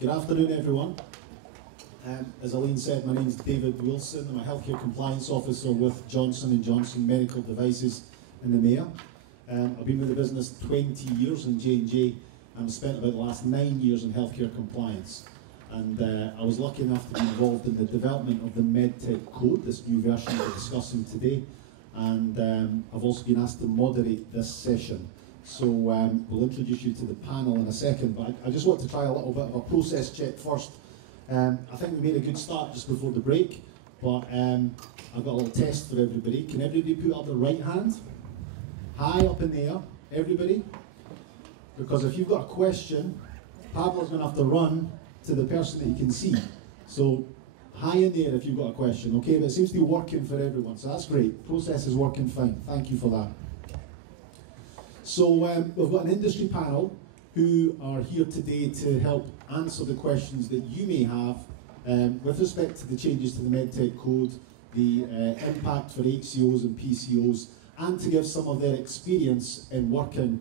Good afternoon, everyone. As Aline said, my name is David Wilson. I'm a Healthcare Compliance Officer with Johnson & Johnson Medical Devices in EMEA. I've been with the business 20 years in J&J and spent about the last 9 years in healthcare compliance. And I was lucky enough to be involved in the development of the MedTech code, this new version we're discussing today. And I've also been asked to moderate this session. So we'll introduce you to the panel in a second, but I just want to try a little bit of a process check first. I think we made a good start just before the break, but I've got a little test for everybody. Can everybody put up their right hand? High up in the air, everybody. Because if you've got a question, Pablo's going to have to run to the person that you can see. So high in the air if you've got a question, okay? But it seems to be working for everyone, so that's great. Process is working fine. Thank you for that. So we've got an industry panel who are here today to help answer the questions that you may have with respect to the changes to the MedTech code, the impact for HCOs and PCOs, and to give some of their experience in working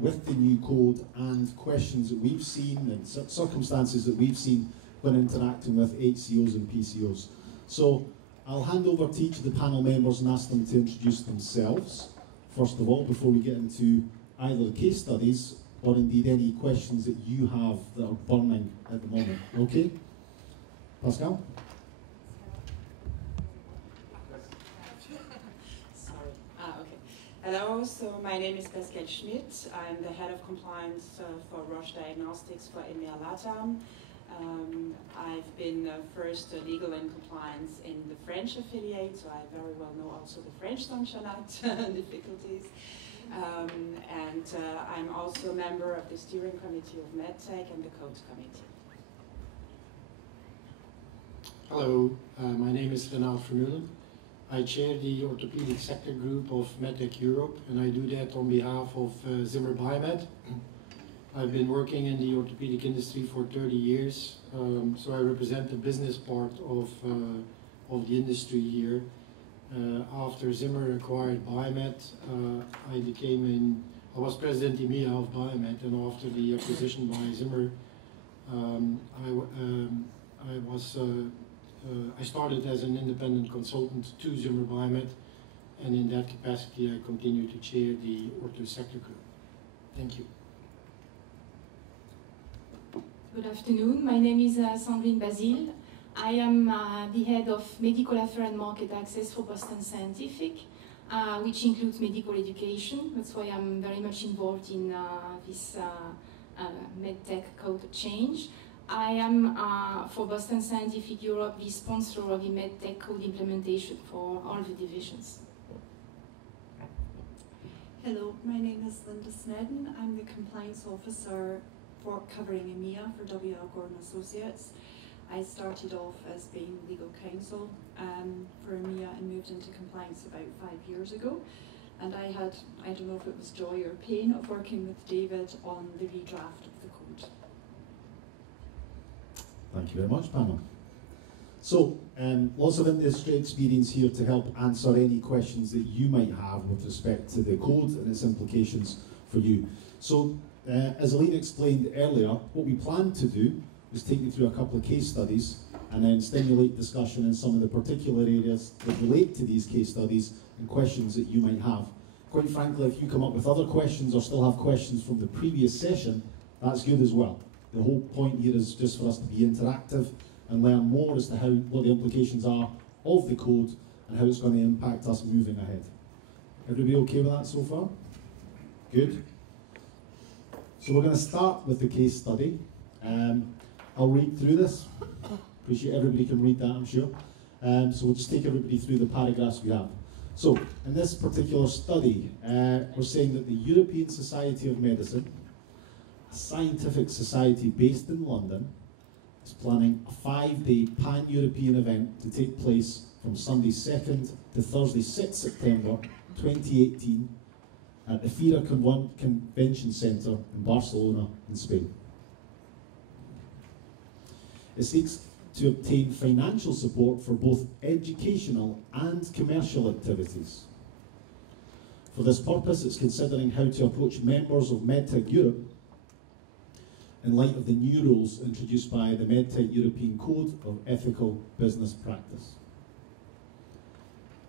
with the new code and questions that we've seen and circumstances that we've seen when interacting with HCOs and PCOs. So I'll hand over to each of the panel members and ask them to introduce themselves, first of all, before we get into either the case studies or indeed any questions that you have that are burning at the moment. Okay? Pascale? Sorry. Okay. Hello, so my name is Pascale Schmidt. I'm the head of compliance for Roche Diagnostics for EMEA LATAM. I've been first legal and compliance in the French affiliate, so I very well know also the French nonchalant difficulties. And I'm also a member of the steering committee of MedTech and the Codes Committee. Hello, my name is Renaat Vermeulen. I chair the orthopedic sector group of MedTech Europe, and I do that on behalf of Zimmer Biomet. I've been working in the orthopedic industry for 30 years, so I represent the business part of the industry here. After Zimmer acquired Biomet, I was president EMEA of Biomet, and after the acquisition by Zimmer, I started as an independent consultant to Zimmer Biomet, and in that capacity I continue to chair the ortho sector group. Thank you. Good afternoon, my name is Sandrine Bazile. I am the head of Medical Affairs and Market Access for Boston Scientific, which includes medical education. That's why I'm very much involved in this MedTech code change. I am, for Boston Scientific Europe, the sponsor of the MedTech code implementation for all the divisions. Hello, my name is Linda Sneddon. I'm the compliance officer for covering EMEA for Gore & Associates. I started off as being legal counsel for EMEA and moved into compliance about 5 years ago. And I don't know if it was joy or pain of working with David on the redraft of the code. Thank you very much, panel. So, lots of industry experience here to help answer any questions that you might have with respect to the code and its implications for you. So, as Aline explained earlier, what we plan to do is take you through a couple of case studies and then stimulate discussion in some of the particular areas that relate to these case studies and questions that you might have. Quite frankly, if you come up with other questions or still have questions from the previous session, that's good as well. The whole point here is just for us to be interactive and learn more as to what the implications are of the code and how it's going to impact us moving ahead. Everybody okay with that so far? Good. So we're going to start with the case study. I'll read through this. Appreciate everybody can read that, I'm sure. So we'll just take everybody through the paragraphs we have. So, in this particular study, we're saying that the European Society of Medicine, a scientific society based in London, is planning a 5-day pan-European event to take place from Sunday 2nd to Thursday 6th September 2018 at the FIRA Convention Centre in Barcelona, in Spain. It seeks to obtain financial support for both educational and commercial activities. For this purpose, it's considering how to approach members of MedTech Europe in light of the new rules introduced by the MedTech European Code of Ethical Business Practice.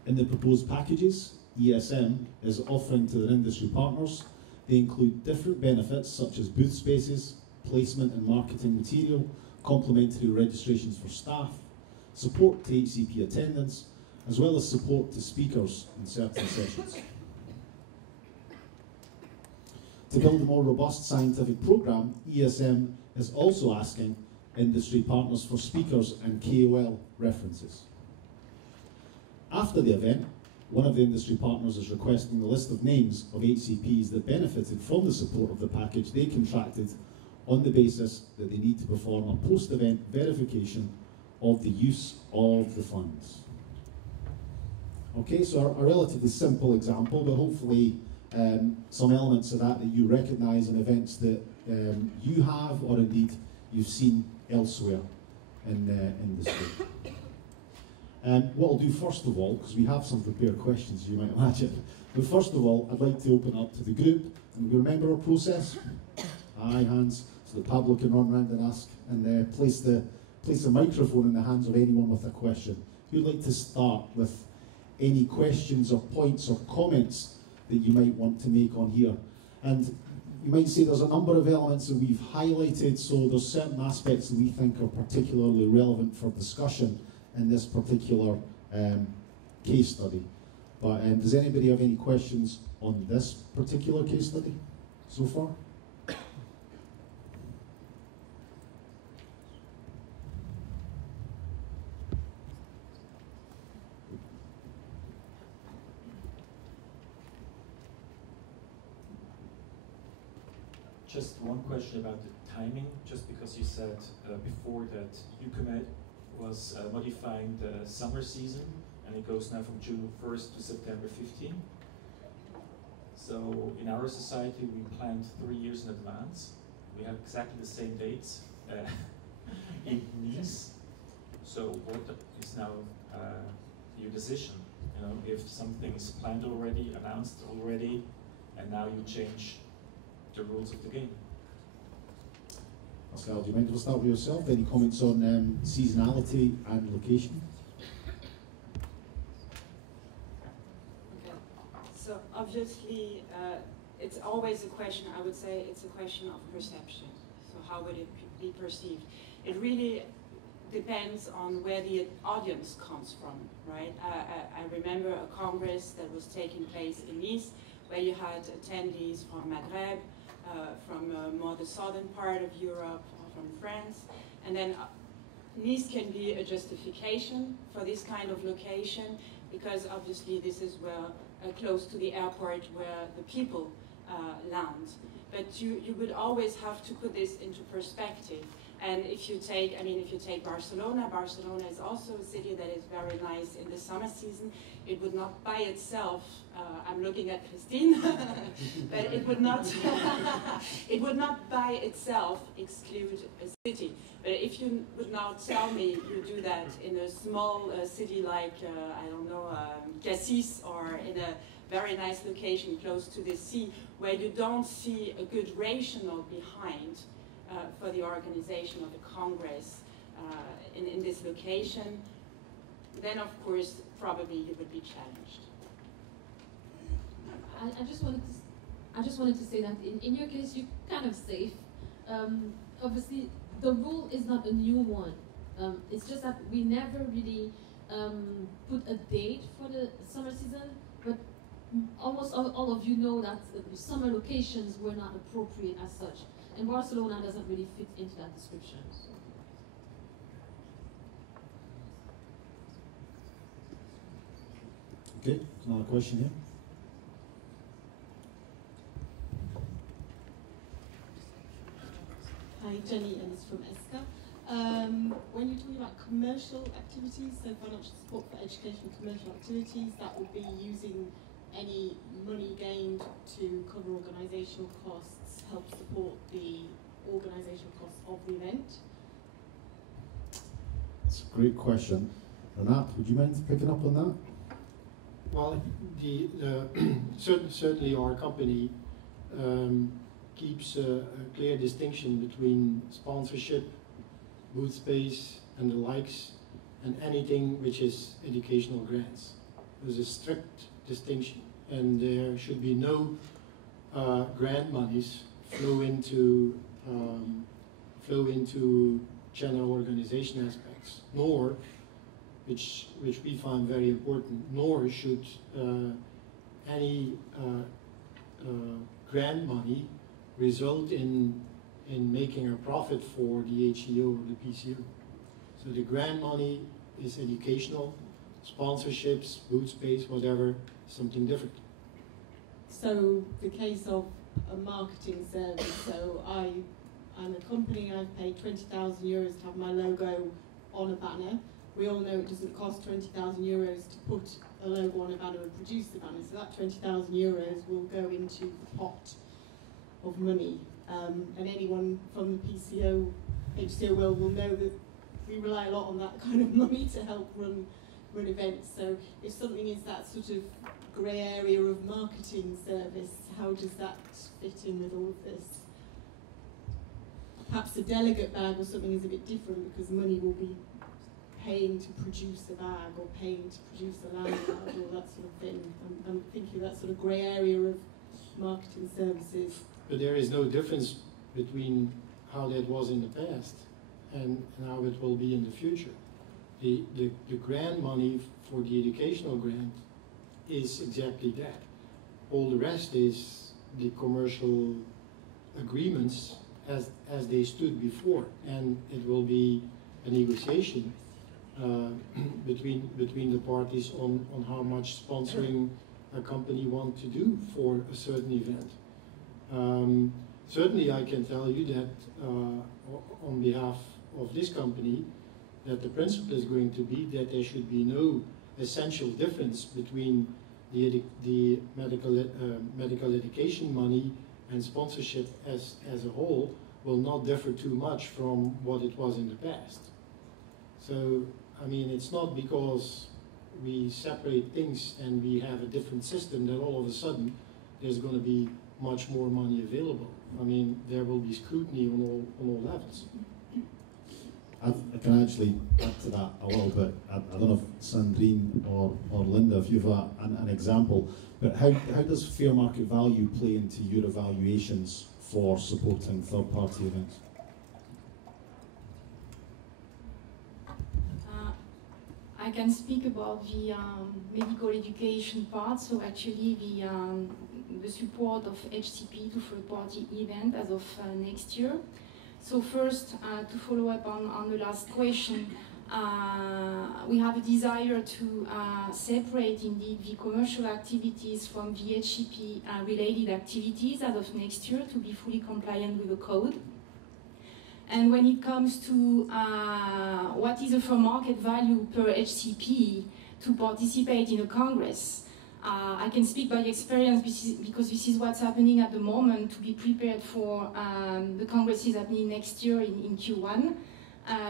In the proposed packages, ESM is offering to their industry partners. They include different benefits such as booth spaces, placement and marketing material, complimentary registrations for staff, support to HCP attendance, as well as support to speakers in certain sessions. To build a more robust scientific programme, ESM is also asking industry partners for speakers and KOL references. After the event, one of the industry partners is requesting the list of names of HCPs that benefited from the support of the package they contracted on the basis that they need to perform a post-event verification of the use of the funds. Okay, so a relatively simple example, but hopefully some elements of that you recognise in events that you have or indeed you've seen elsewhere in the industry. What I'll do first of all, because we have some prepared questions you might imagine, but first of all I'd like to open up to the group, and we remember our process. Aye, hands, so that Pablo can run round and ask, and place the microphone in the hands of anyone with a question. Who'd like to start with any questions or points or comments that you might want to make on here? And you might say there's a number of elements that we've highlighted, so there's certain aspects that we think are particularly relevant for discussion in this particular case study. But does anybody have any questions on this particular case study so far? Just one question about the timing, just because you said before that Eucomed was modifying the summer season, and it goes now from June 1st to September 15th. So in our society, we planned 3 years in advance. We have exactly the same dates in Nice. So what is now your decision? You know, if something is planned already, announced already, and now you change the rules of the game. Pascale, do you mind if we'll start with yourself? Any comments on seasonality and location? Okay. So obviously, it's always a question, I would say it's a question of perception. So how would it be perceived? It really depends on where the audience comes from, right? I remember a congress that was taking place in Nice, where you had attendees from Maghreb, from more the southern part of Europe, or from France. And then Nice can be a justification for this kind of location, because obviously this is where, close to the airport where the people land. But you would always have to put this into perspective. And if you take, if you take Barcelona, Barcelona is also a city that is very nice in the summer season. It would not by itself, I'm looking at Christine, but it would not, it would not by itself exclude a city. But if you would now tell me you do that in a small city like, I don't know, Cassis, or in a very nice location close to the sea, where you don't see a good rationale behind for the organization of the Congress in this location, then of course probably you would be challenged. I just wanted to say that in your case you're kind of safe. Obviously the rule is not a new one. It's just that we never really put a date for the summer season, but almost all of you know that summer locations were not appropriate as such. And Barcelona doesn't really fit into that description. So. Okay, another question here. Hi, Jenny, and it's from ESCA. When you're talking about commercial activities, so financial support for education commercial activities, that would be using any money gained to cover organisational costs, help support the organisational costs of the event? It's a great question. Renaat, would you mind picking up on that? Well, certainly our company keeps a clear distinction between sponsorship, booth space, and the likes, and anything which is educational grants. There's a strict distinction, and there should be no grant monies flow into general organization aspects, nor, which we find very important, nor should any grant money result in making a profit for the HCO or the PCO. So the grant money is educational, sponsorships, booth space, whatever, something different. So the case of a marketing service, so I'm a company, I've paid 20,000 euros to have my logo on a banner. We all know it doesn't cost 20,000 euros to put a logo on a banner and produce the banner, so that 20,000 euros will go into the pot of money. And anyone from the HCO world will know that we rely a lot on that kind of money to help run events. So if something is that sort of grey area of marketing service, how does that fit in with all of this? Perhaps a delegate bag or something is a bit different because money will be paying to produce a bag or paying to produce a land card or that sort of thing. I'm thinking that sort of grey area of marketing services. But there is no difference between how that was in the past and how it will be in the future. The grant money for the educational grant is exactly that. All the rest is the commercial agreements as they stood before, and it will be a negotiation between the parties on how much sponsoring a company wants to do for a certain event. Certainly I can tell you that on behalf of this company, that the principle is going to be that there should be no essential difference between the medical education money and sponsorship as a whole will not differ too much from what it was in the past. So, I mean, it's not because we separate things and we have a different system that all of a sudden there's going to be much more money available. I mean, there will be scrutiny on all levels. I can actually add to that a little bit. I don't know if Sandrine or Linda, if you've an example, but how does fair market value play into your evaluations for supporting third-party events? I can speak about the medical education part. So actually the support of HCP to third-party event as of next year. So first, to follow up on the last question, we have a desire to separate indeed the commercial activities from the HCP related activities as of next year to be fully compliant with the code. And when it comes to what is the fair market value per HCP to participate in a congress, I can speak by experience because this is what's happening at the moment to be prepared for the congresses happening next year in Q1.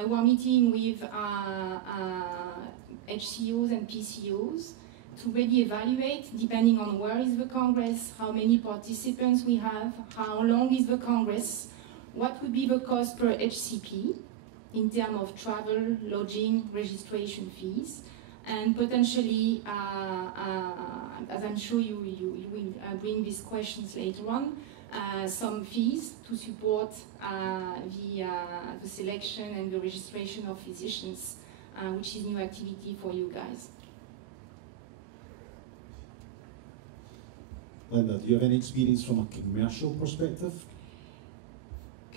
We're meeting with HCOs and PCOs to really evaluate, depending on where is the congress, how many participants we have, how long is the congress, what would be the cost per HCP in terms of travel, lodging, registration fees, and potentially, as I'm sure you will bring these questions later on, some fees to support the selection and the registration of physicians, which is new activity for you guys. Linda, do you have any experience from a commercial perspective?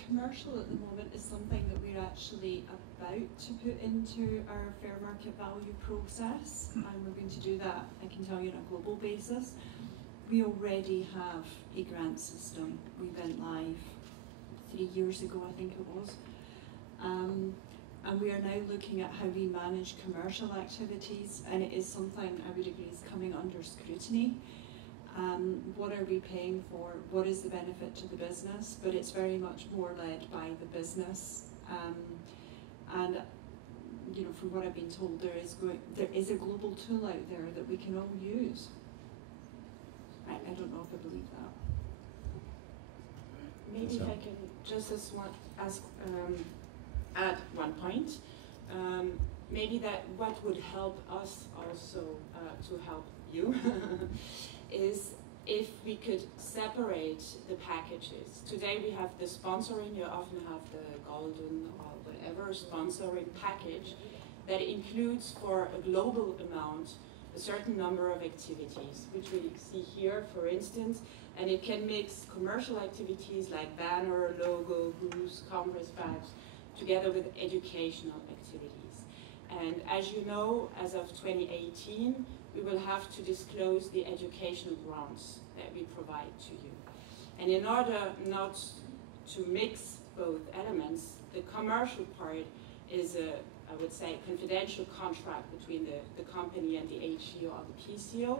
Commercial at the moment is something that we're actually about to put into our fair market value process, and we're going to do that, I can tell you, on a global basis. We already have a grant system. We went live 3 years ago, I think it was. And we are now looking at how we manage commercial activities, and it is something I would agree is coming under scrutiny. What are we paying for? What is the benefit to the business? But it's very much more led by the business. And you know, from what I've been told, there is a global tool out there that we can all use. I don't know if I believe maybe if I can just add one point. Maybe that what would help us also to help you is if we could separate the packages. Today we have the sponsoring, you often have the golden or whatever sponsoring package that includes for a global amount a certain number of activities, which we see here, for instance, and it can mix commercial activities like banner, logo, booths, congress bags, together with educational activities. And as you know, as of 2018, we will have to disclose the educational grants that we provide to you. And in order not to mix both elements, the commercial part is I would say, confidential contract between the company and the HE or the PCO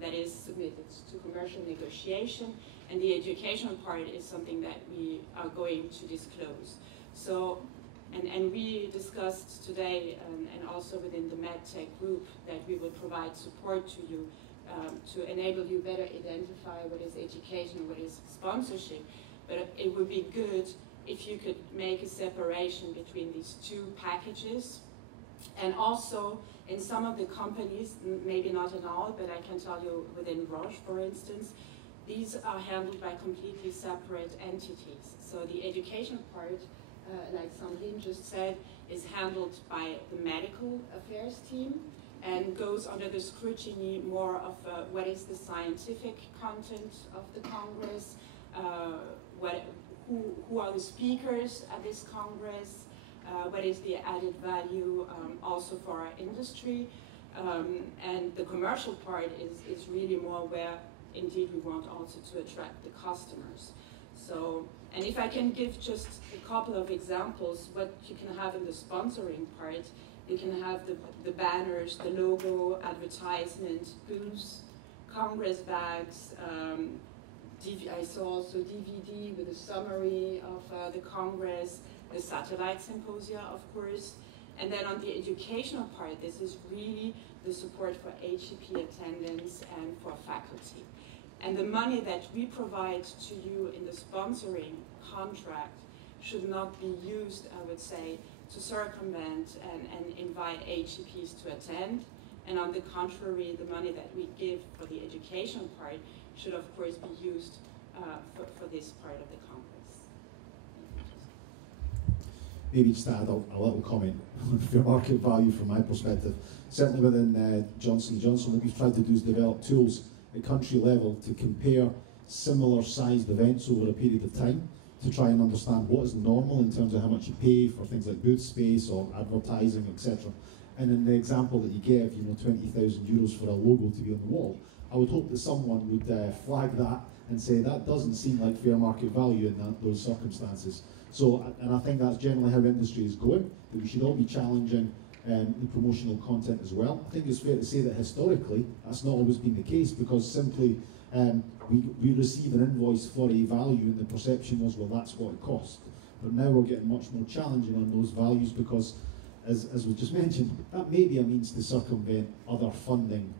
that is submitted to commercial negotiation, and the educational part is something that we are going to disclose. So, and we discussed today, and also within the MedTech group, that we will provide support to you to enable you better identify what is education, what is sponsorship. But it would be good if you could make a separation between these two packages. And also, in some of the companies, maybe not in all, but I can tell you within Roche, for instance, these are handled by completely separate entities. So the education part, like Sandrine just said, is handled by the medical affairs team and goes under the scrutiny more of what is the scientific content of the Congress, who are the speakers at this Congress, what is the added value also for our industry, and the commercial part is really more where indeed we want also to attract the customers. So, and if I can give just a couple of examples, what you can have in the sponsoring part, you can have the banners, the logo, advertisement, booths, Congress bags, I saw also DVD with a summary of the Congress, the satellite symposia, of course. And then on the educational part, this is really the support for HEP attendance and for faculty. And the money that we provide to you in the sponsoring contract should not be used, I would say, to circumvent and invite HEPs to attend. And on the contrary, the money that we give for the education part should of course be used for this part of the Congress. Maybe just to add a little comment on fair market value from my perspective. Certainly within Johnson & Johnson, what we've tried to do is develop tools at country level to compare similar sized events over a period of time to try and understand what is normal in terms of how much you pay for things like booth space or advertising, etc. And in the example that you gave, 20,000 euros for a logo to be on the wall, I would hope that someone would flag that and say that doesn't seem like fair market value in those circumstances. So, and I think that's generally how industry is going, that we should all be challenging the promotional content as well. I think it's fair to say that historically that's not always been the case, because simply we receive an invoice for a value and the perception was, well, that's what it cost. But now we're getting much more challenging on those values, because as we just mentioned, that may be a means to circumvent other funding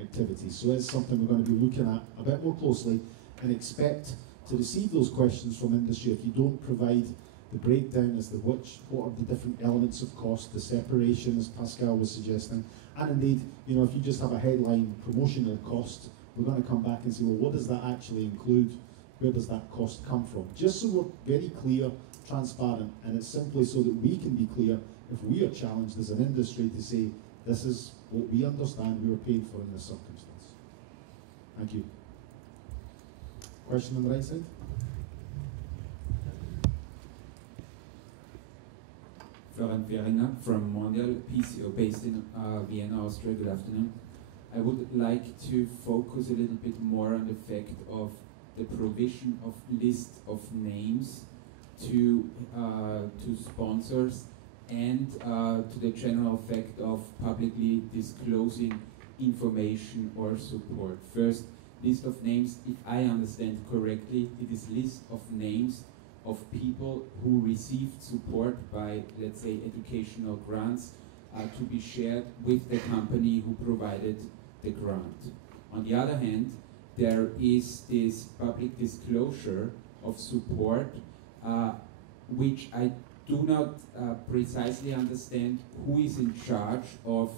activities. So it's something we're going to be looking at a bit more closely, and expect to receive those questions from industry if you don't provide the breakdown as to what are the different elements of cost, the separation as Pascale was suggesting, and indeed, if you just have a headline promotional cost, we're going to come back and say, well, what does that actually include? Where does that cost come from? Just so we're very clear, transparent, and it's simply so that we can be clear if we are challenged as an industry to say, this is what we understand we were paid for in this circumstance. Thank you. Question on the right side? Florian Feringer from Mondial, PCO based in Vienna, Austria. Good afternoon. I would like to focus a little bit more on the fact of the provision of list of names to sponsors and to the general fact of publicly disclosing information or support. First, list of names, if I understand correctly, it is list of names of people who received support by, let's say, educational grants to be shared with the company who provided the grant. On the other hand, there is this public disclosure of support, which I do not precisely understand who is in charge of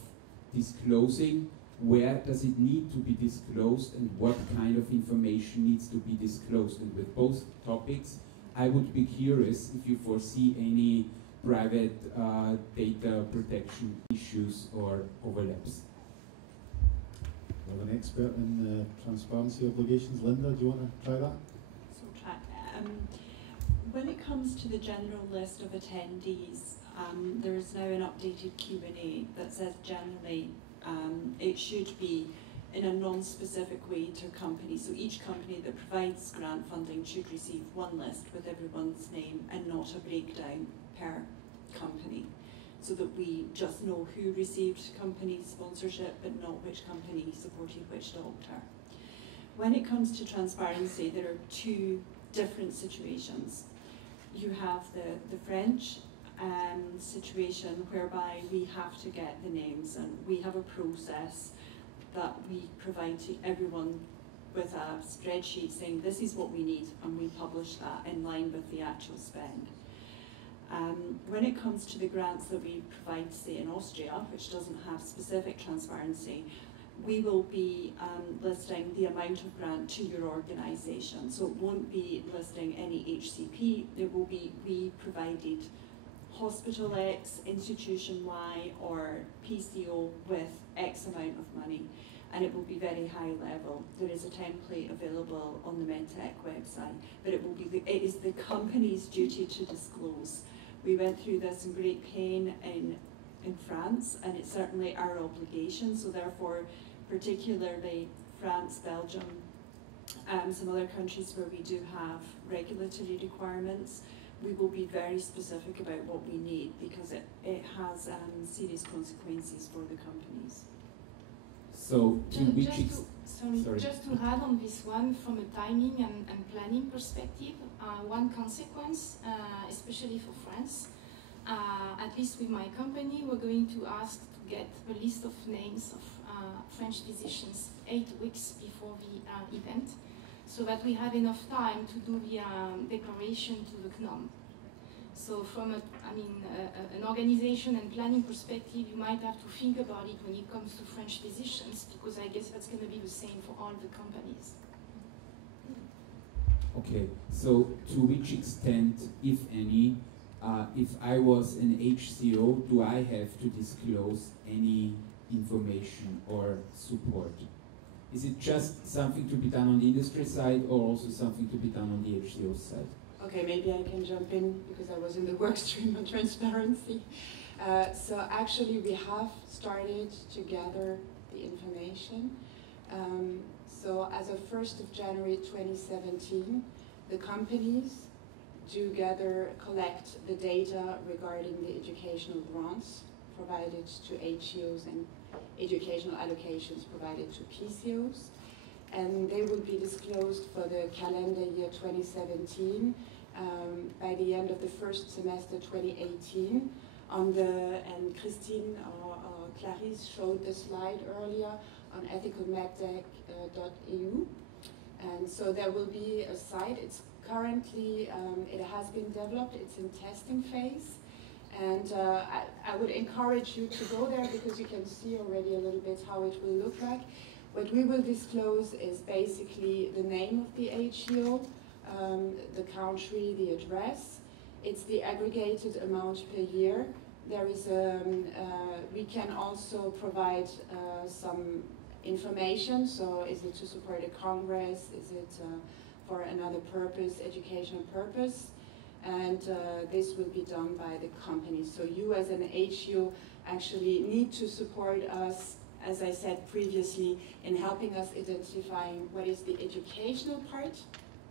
disclosing, where does it need to be disclosed, and what kind of information needs to be disclosed. And with both topics, I would be curious if you foresee any private data protection issues or overlaps. We have an expert in transparency obligations. Linda, do you want to try that? When it comes to the general list of attendees, there is now an updated Q&A that says generally it should be in a non-specific way to companies. So each company that provides grant funding should receive one list with everyone's name and not a breakdown per company, so that we just know who received company sponsorship but not which company supported which doctor. When it comes to transparency, there are two different situations. You have the French situation whereby we have to get the names, and we have a process that we provide to everyone with a spreadsheet saying this is what we need, and we publish that in line with the actual spend. When it comes to the grants that we provide, say in Austria, which doesn't have specific transparency, we will be listing the amount of grant to your organisation. So it won't be listing any HCP, it will be we provided Hospital X, Institution Y or PCO with X amount of money, and it will be very high level. There is a template available on the MedTech website, but it is the company's duty to disclose. We went through this in great pain in France, and it's certainly our obligation, so therefore particularly France, Belgium, some other countries where we do have regulatory requirements, we will be very specific about what we need, because it has serious consequences for the companies. So, just to add on this one, from a timing and planning perspective, one consequence, especially for France, at least with my company, we're going to ask to get a list of names of French physicians 8 weeks before the event, so that we have enough time to do the declaration to the CNOM. So from an organization and planning perspective, you might have to think about it when it comes to French physicians, because I guess that's going to be the same for all the companies. Okay, so to which extent, if any, if I was an HCO, do I have to disclose any information or support? Is it just something to be done on the industry side, or also something to be done on the HCO side? Okay, maybe I can jump in because I was in the work stream on transparency. So actually we have started to gather the information. So as of 1st of January 2017, the companies do collect the data regarding the educational grants provided to HCOs and educational allocations provided to PCOs. And they will be disclosed for the calendar year 2017 by the end of the first semester 2018. And Christine or Clarisse showed the slide earlier on ethicalmedtech.eu. And so there will be a site. It's currently, it has been developed, it's in testing phase. And I would encourage you to go there, because you can see already a little bit how it will look like. What we will disclose is basically the name of the HCO, the country, the address. It's the aggregated amount per year. There is we can also provide some information. So is it to support a congress? Is it for another purpose, educational purpose? And this will be done by the company. So you as an HCO actually need to support us, as I said previously, in helping us identifying what is the educational part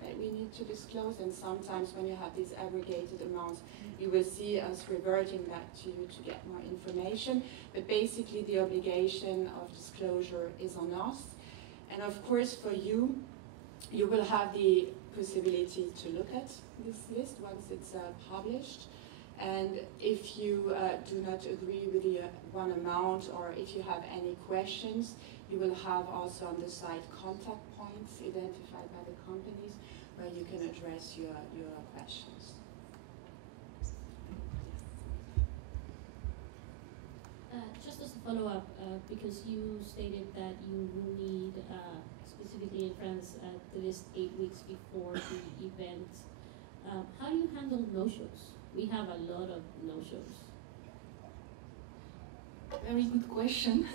that we need to disclose. And sometimes when you have these aggregated amounts, you will see us reverting back to you to get more information. But basically the obligation of disclosure is on us. And of course for you, you will have the possibility to look at this list once it's published. And if you do not agree with the one amount, or if you have any questions, you will have also on the site contact points identified by the companies where you can address your questions. Just as a follow-up, because you stated that you will need, specifically in France, at least 8 weeks before the event. How do you handle no-shows? We have a lot of no-shows. Very good question.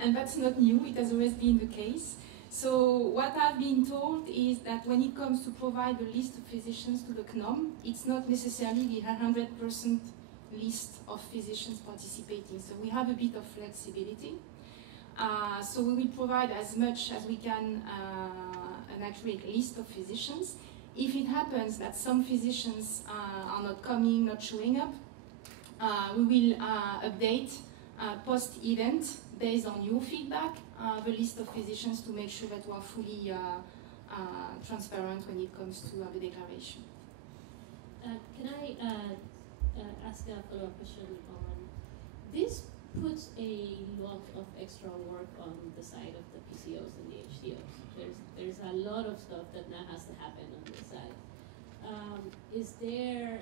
And that's not new, it has always been the case. So what I've been told is that when it comes to provide a list of physicians to the CNOM, it's not necessarily the 100% list of physicians participating. So we have a bit of flexibility. So we will provide as much as we can an accurate list of physicians. If it happens that some physicians are not coming, not showing up, we will update post-event based on your feedback the list of physicians to make sure that we are fully transparent when it comes to the declaration. Can I ask a follow-up question on this? Puts a lot of extra work on the side of the PCOs and the HTOs. There's a lot of stuff that now has to happen on this side. Is there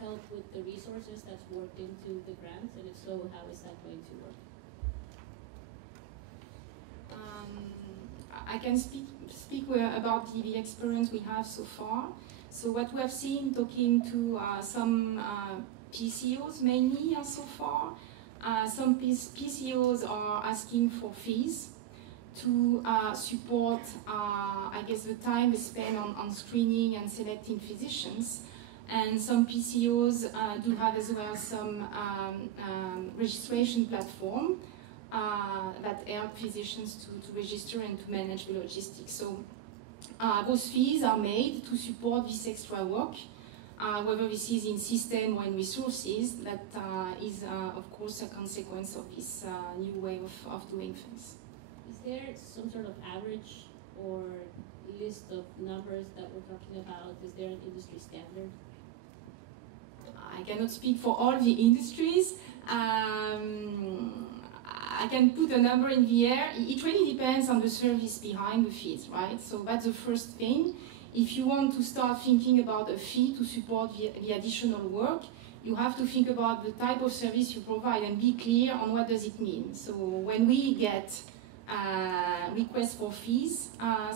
help with the resources that's worked into the grant, and if so, how is that going to work? I can speak about the experience we have so far. So what we have seen talking to some PCOs mainly so far, some PCOs are asking for fees to support, I guess, the time spent on screening and selecting physicians. And some PCOs do have as well some registration platform that help physicians to register and to manage the logistics. So those fees are made to support this extra work, whether this is in system or in resources. That is, of course, a consequence of this new way of doing things. Is there some sort of average or list of numbers that we're talking about? Is there an industry standard? I cannot speak for all the industries. I can put a number in the air. It really depends on the service behind the fees, right? So that's the first thing. If you want to start thinking about a fee to support the additional work, you have to think about the type of service you provide and be clear on what does it mean. So when we get requests for fees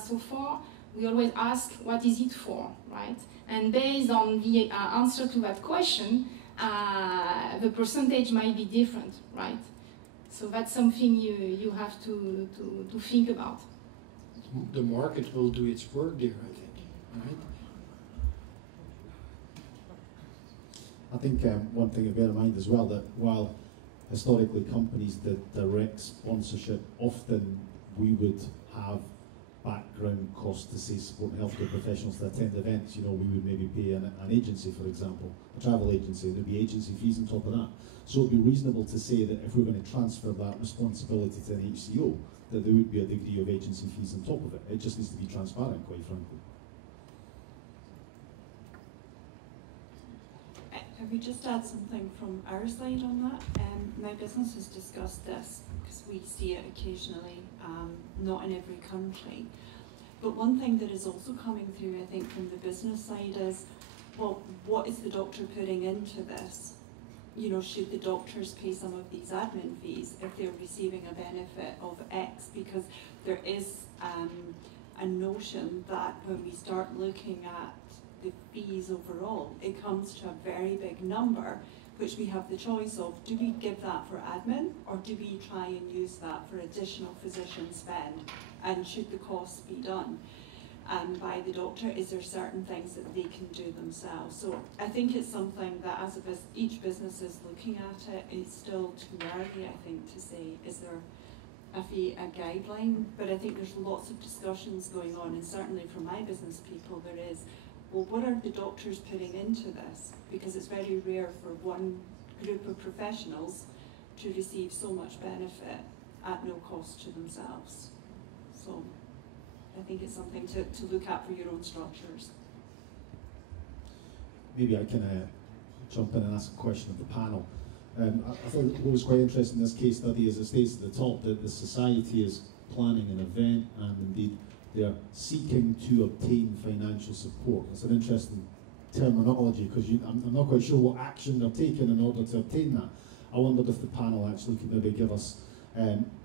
so far, we always ask, what is it for, right? And based on the answer to that question, the percentage might be different, right? So that's something you have to think about. The market will do its work there, I think, right? I think one thing to bear in mind as well, that while historically companies did direct sponsorship, often we would have background costs to say supporting healthcare professionals to attend events. You know, we would maybe pay an agency, for example, a travel agency, there'd be agency fees on top of that. So it'd be reasonable to say that if we're going to transfer that responsibility to an HCO, that there would be a degree of agency fees on top of it. It just needs to be transparent, quite frankly. Can we just add something from our side on that? My business has discussed this because we see it occasionally, not in every country. But one thing that is also coming through, I think, from the business side is, well, what is the doctor putting into this? You know, should the doctors pay some of these admin fees if they're receiving a benefit of X? Because there is a notion that when we start looking at the fees overall, it comes to a very big number, which we have the choice of, do we give that for admin or do we try and use that for additional physician spend? And should the costs be done by the doctor? Is there certain things that they can do themselves? So I think it's something that as each business is looking at it, it's still too early, I think, to say, is there a guideline? But I think there's lots of discussions going on, and certainly from my business people there is, well, what are the doctors putting into this? Because it's very rare for one group of professionals to receive so much benefit at no cost to themselves. So I think it's something to look at for your own structures. Maybe I can jump in and ask a question of the panel. I thought what was quite interesting in this case study is it states at the top that the society is planning an event and indeed they're seeking to obtain financial support. It's an interesting terminology because I'm not quite sure what action they're taking in order to obtain that. I wondered if the panel actually could maybe give us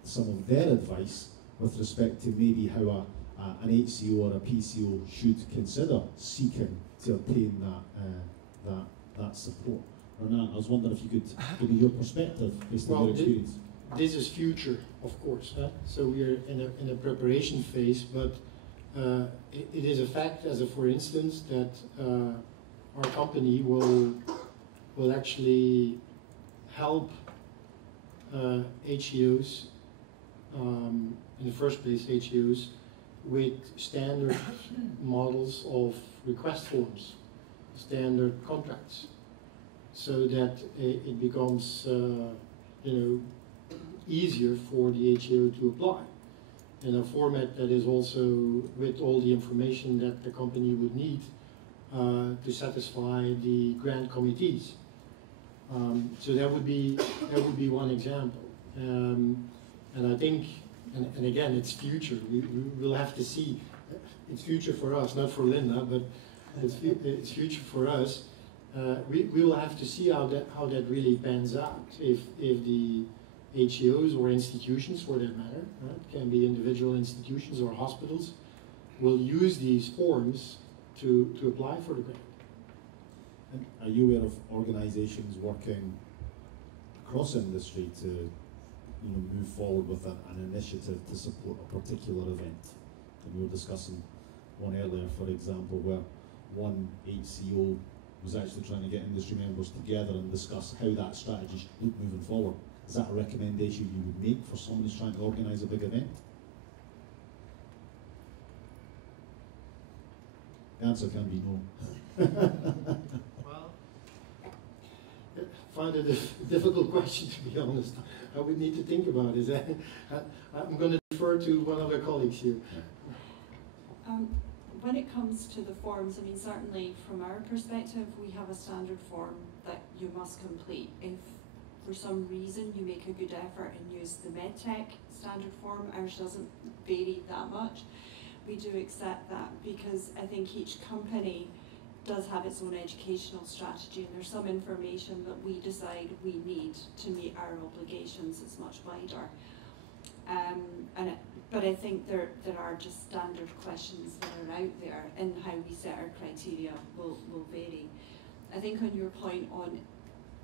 some of their advice with respect to maybe how an HCO or a PCO should consider seeking to obtain that support. Renaat, I was wondering if you could give me your perspective based on your experience. This is future, of course. So we are in a preparation phase, but it is a fact, as a for instance, that our company will actually help HEOs, in the first place HEOs, with standard models of request forms, standard contracts, so that it becomes easier for the HEO to apply in a format that is also with all the information that the company would need to satisfy the grant committees. So that would be one example, and I think, and again, it's future. We will have to see. It's future for us, not for Linda, but it's future for us. We will have to see how that really pans out. If the HEOs or institutions, for that matter, can be individual institutions or hospitals, will use these forms to apply for the grant. And are you aware of organisations working across industry to move forward with an initiative to support a particular event? And we were discussing one earlier, for example, where one HCO was actually trying to get industry members together and discuss how that strategy should look moving forward. Is that a recommendation you would make for someone who's trying to organise a big event? The answer can be no. Well, I find it a difficult question, to be honest. I would need to think about it. I'm going to defer to one of our colleagues here. When it comes to the forms, I mean, certainly from our perspective, we have a standard form that you must complete. If for some reason you make a good effort and use the MedTech standard form, ours doesn't vary that much. We do accept that because I think each company does have its own educational strategy, and there's some information that we decide we need to meet our obligations. It's much wider. But I think there are just standard questions that are out there, and how we set our criteria will vary. I think on your point on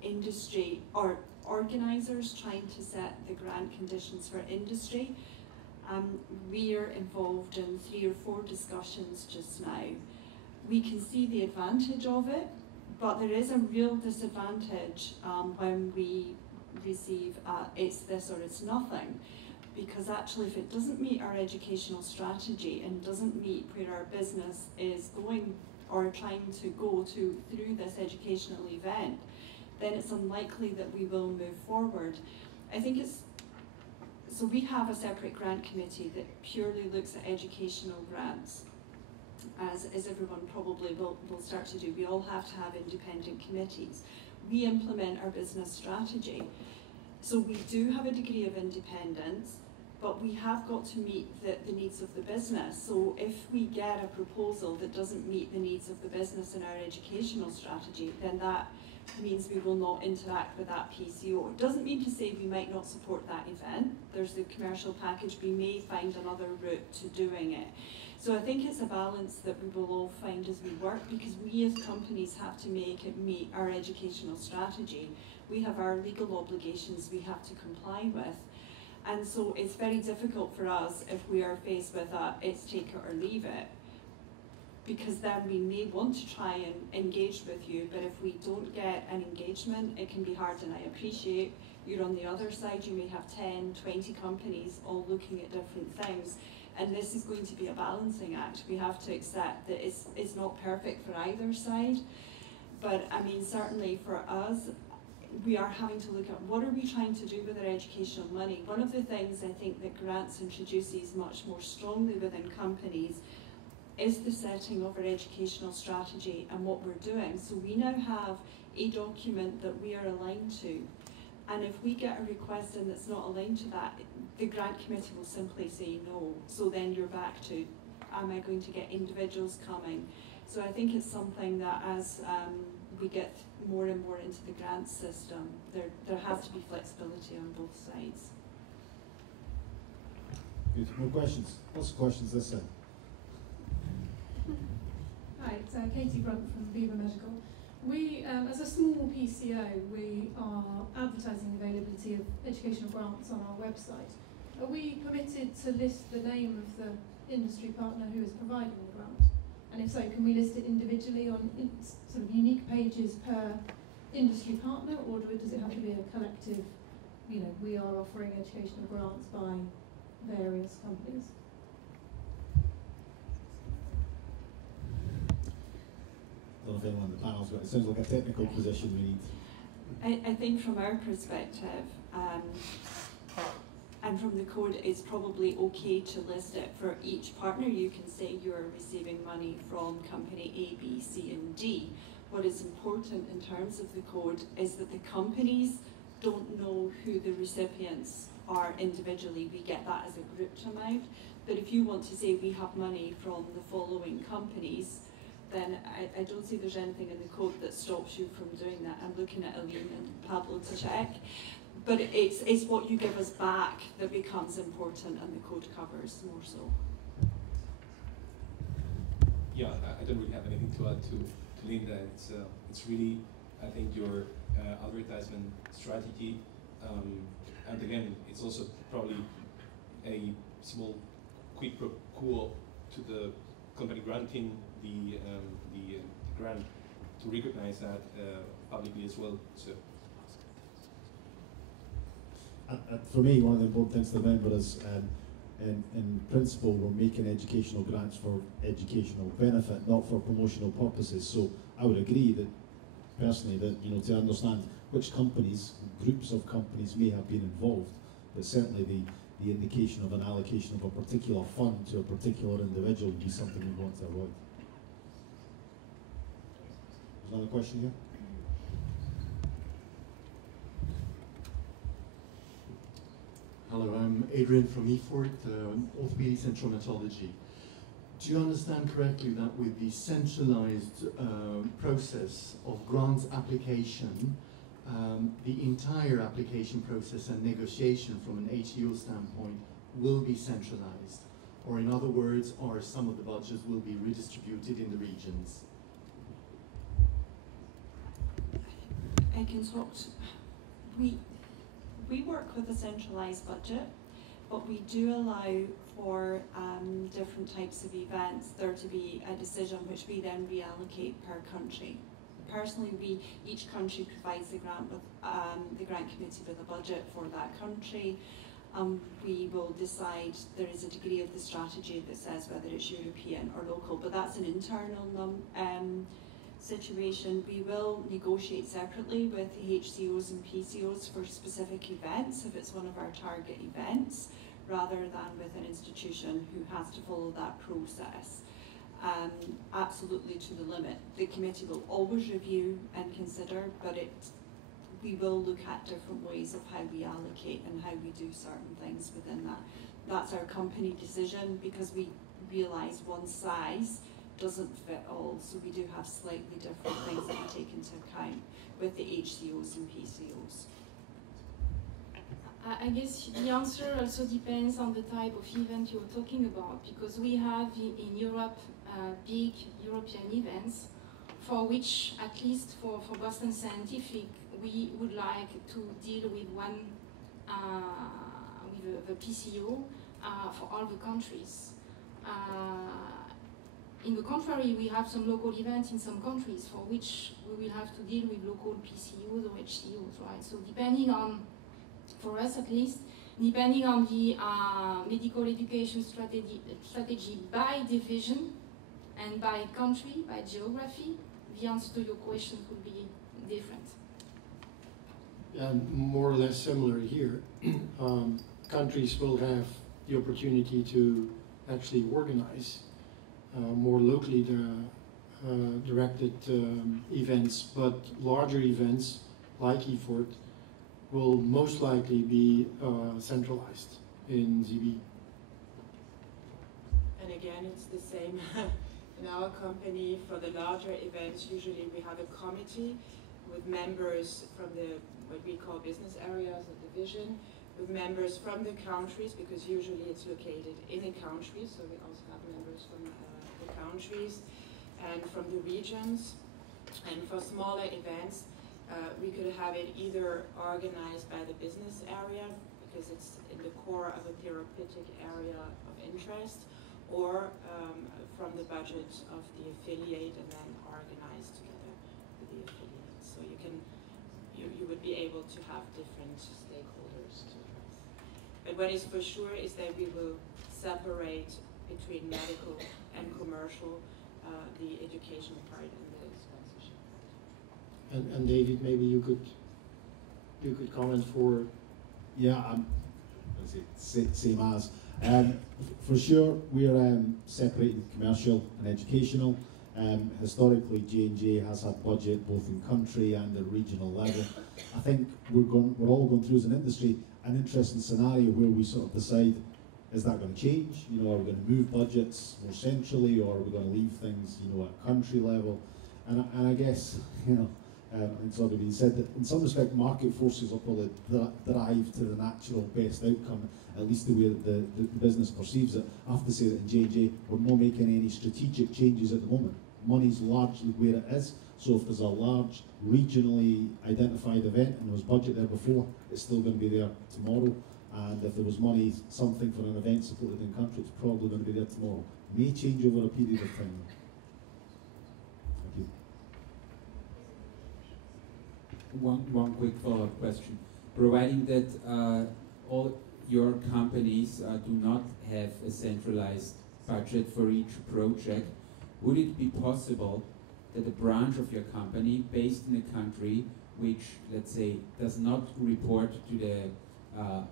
industry or organisers trying to set the grant conditions for industry, we are involved in 3 or 4 discussions just now. We can see the advantage of it, but there is a real disadvantage when we receive it's this or it's nothing. Because actually, if it doesn't meet our educational strategy and doesn't meet where our business is going or trying to go to through this educational event, then it's unlikely that we will move forward. I think so we have a separate grant committee that purely looks at educational grants, as everyone probably will start to do. We all have to have independent committees. We implement our business strategy. So we do have a degree of independence, but we have got to meet the needs of the business. So if we get a proposal that doesn't meet the needs of the business in our educational strategy, then that means we will not interact with that PCO. It doesn't mean to say we might not support that event. There's the commercial package. We may find another route to doing it. So I think it's a balance that we will all find as we work, because we as companies have to make it meet our educational strategy. We have our legal obligations we have to comply with. And so it's very difficult for us if we are faced with it's take it or leave it, because then we may want to try and engage with you, but if we don't get an engagement, it can be hard. And I appreciate you're on the other side, you may have 10, 20 companies all looking at different things, and this is going to be a balancing act. We have to accept that it's not perfect for either side, but I mean, certainly for us, we are having to look at what are we trying to do with our educational money. One of the things I think that grants introduces much more strongly within companies is the setting of our educational strategy and what we're doing. So we now have a document that we are aligned to, and if we get a request in that's not aligned to that, the grant committee will simply say no. So then you're back to am I going to get individuals coming? So I think it's something that as we get more and more into the grant system, there has to be flexibility on both sides. Good. More questions? Lots of questions this side. Hi, it's Katie Brunt from Viva Medical. We, as a small PCO, we are advertising the availability of educational grants on our website. Are we permitted to list the name of the industry partner who is providing the grant? And if so, can we list it individually on sort of unique pages per industry partner, or does it have to be a collective, you know, we are offering educational grants by various companies? I don't know if anyone on the panel's got, it sounds like a technical position we need. I think from our perspective, and from the code, it's probably okay to list it for each partner. You can say you're receiving money from company A, B, C, and D. What is important in terms of the code is that the companies don't know who the recipients are individually. We get that as a grouped amount. But if you want to say we have money from the following companies, then I don't see there's anything in the code that stops you from doing that. I'm looking at Aline and Pablo to check. But it's what you give us back that becomes important, and the code covers more so. Yeah, I don't really have anything to add to Linda. It's really, I think, your advertisement strategy, and again, it's also probably a small quid pro quo to the company granting the grant to recognize that publicly as well. So. For me, one of the important things to remember is, in principle, we're making educational grants for educational benefit, not for promotional purposes. So I would agree that, personally, that, you know, to understand which companies, groups of companies may have been involved, but certainly the indication of an allocation of a particular fund to a particular individual would be something we want to avoid. There's another question here. Hello, I'm Adrian from EFORT, Orthopedics and Traumatology. Do you understand correctly that with the centralized process of grant application, the entire application process and negotiation from an HEO standpoint will be centralized? Or in other words, are some of the budgets will be redistributed in the regions? I can talk to, we work with a centralised budget, but we do allow for different types of events there to be a decision which we then reallocate per country. Personally, each country provides the grant with the grant committee with a budget for that country. We will decide, there is a degree of the strategy that says whether it's European or local, but that's an internal situation. We will negotiate separately with the HCOs and PCOs for specific events if it's one of our target events, rather than with an institution who has to follow that process. Absolutely to the limit. The committee will always review and consider, but we will look at different ways of how we allocate and how we do certain things within that. That's our company decision, because we realise one size doesn't fit all, so we do have slightly different things that we take into account with the HCOs and PCOs. I guess the answer also depends on the type of event you're talking about, because we have in Europe big European events for which, at least for Boston Scientific, we would like to deal with one, with the PCO for all the countries. In the contrary, we have some local events in some countries for which we will have to deal with local PCOs or HCOs, right? So depending on, for us at least, depending on the medical education strategy by division and by country, by geography, the answer to your question would be different. More or less similar here. Countries will have the opportunity to actually organize more locally directed events, but larger events like EFORT will most likely be centralized in ZB. and again, it's the same in our company. For the larger events, usually we have a committee with members from the what we call business areas or division, with members from the countries, because usually it's located in a country, so we also have members from the countries and from the regions. And for smaller events, we could have it either organized by the business area, because it's in the core of a therapeutic area of interest, or from the budget of the affiliate and then organized together with the affiliate. So you would be able to have different stakeholders to address. But what is for sure is that we will separate between medical and commercial, the educational part and the sponsorship. And David, maybe you could comment for. Yeah, same as. For sure, we're separating commercial and educational. Historically, J&J has had budget both in country and at regional level. I think we're all going through as an industry an interesting scenario where we sort of decide, is that going to change? You know, are we going to move budgets more centrally, or are we going to leave things, you know, at country level? And I guess, you know, it's already been said that in some respect market forces will probably drive to the natural best outcome, at least the way that the business perceives it. I have to say that in J&J we're not making any strategic changes at the moment. Money's largely where it is, so if there's a large regionally identified event and there was budget there before, it's still going to be there tomorrow. And if there was money, something for an event supported in country, it's probably going to be there tomorrow. May change over a period of time. Thank you. One quick follow-up question. Providing that all your companies do not have a centralized budget for each project, would it be possible that a branch of your company based in a country which, let's say, does not report to the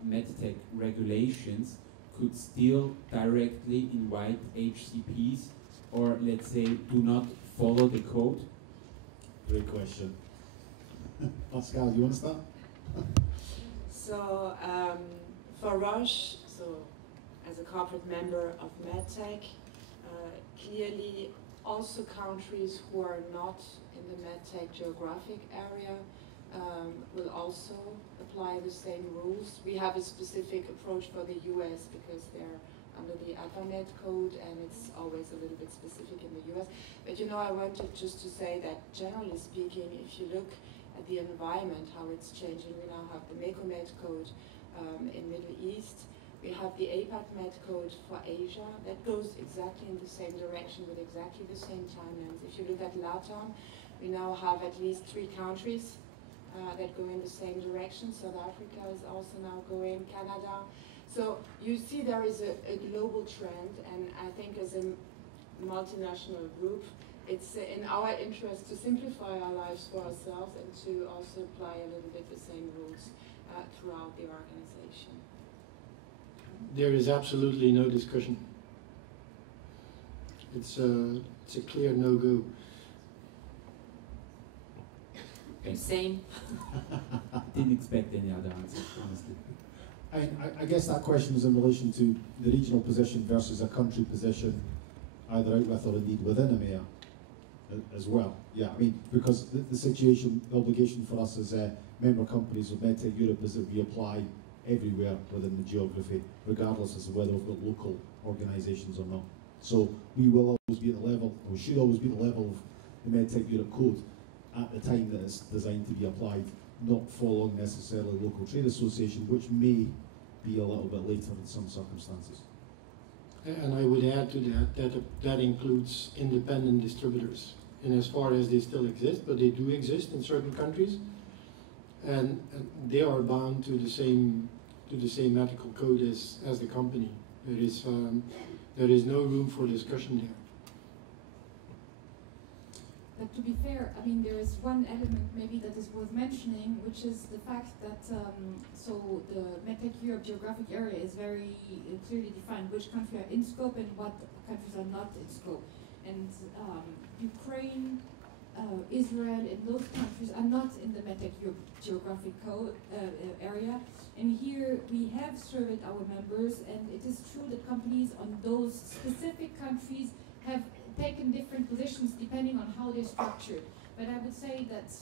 MedTech regulations could still directly invite HCPs, or let's say do not follow the code? Great question. Pascale, you want to start? So for Roche, so as a corporate member of MedTech, clearly also countries who are not in the MedTech geographic area will also apply the same rules. We have a specific approach for the US because they're under the AdvaMed code, and it's always a little bit specific in the US. But you know, I wanted just to say that generally speaking, if you look at the environment, how it's changing, we now have the MECOMED code in Middle East. We have the APAC Med code for Asia that goes exactly in the same direction with exactly the same timelines. If you look at LATAM, we now have at least 3 countries that go in the same direction. South Africa is also now going, Canada. So you see there is a global trend, and I think as a multinational group, it's in our interest to simplify our lives for ourselves and to also apply a little bit the same rules throughout the organization. There is absolutely no discussion. It's a clear no-go. Same. Didn't expect any other answer, honestly. I guess that question is in relation to the regional position versus a country position, either out with or indeed within EMEA as well. Yeah, I mean, because the situation, the obligation for us as member companies of MedTech Europe is that we apply everywhere within the geography, regardless as to whether we've got local organisations or not. So we will always be at the level, or we should always be at the level of the MedTech Europe code at the time that it's designed to be applied, not following necessarily local trade association, which may be a little bit later in some circumstances. And I would add to that includes independent distributors, in as far as they still exist, but they do exist in certain countries, and they are bound to the same medical code as the company. There is no room for discussion there. But to be fair, I mean, there is one element maybe that is worth mentioning, which is the fact that so the MedTech Europe geographic area is very clearly defined which countries are in scope and what countries are not in scope. And Ukraine Israel and those countries are not in the MedTech geographic area. And here we have surveyed our members, and it is true that companies on those specific countries have taken different positions depending on how they're structured. But I would say that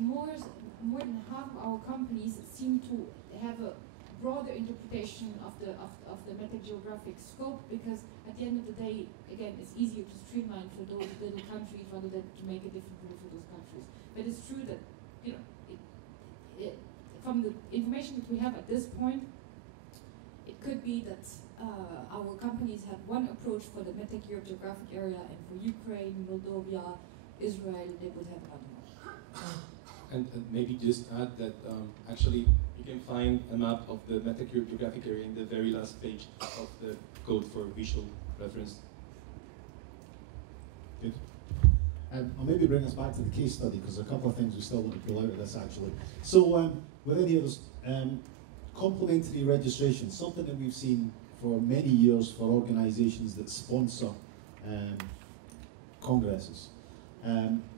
more than half of our companies seem to have a broader interpretation of the MedTech geographic scope, because at the end of the day, again, it's easier to streamline for those little countries rather than to make a different rule for those countries. But it's true that, you know, from the information that we have at this point, it could be that our companies have one approach for the MedTech Europe geographic area, and for Ukraine, Moldova, Israel, they would have another one. And maybe just add that actually you can find a map of the MedTech Europe geographic area in the very last page of the code for visual reference. Good. I'll maybe bring us back to the case study, because there's a couple of things we still want to pull out of this actually. So with any of those complementary registration, something that we've seen for many years for organisations that sponsor congresses.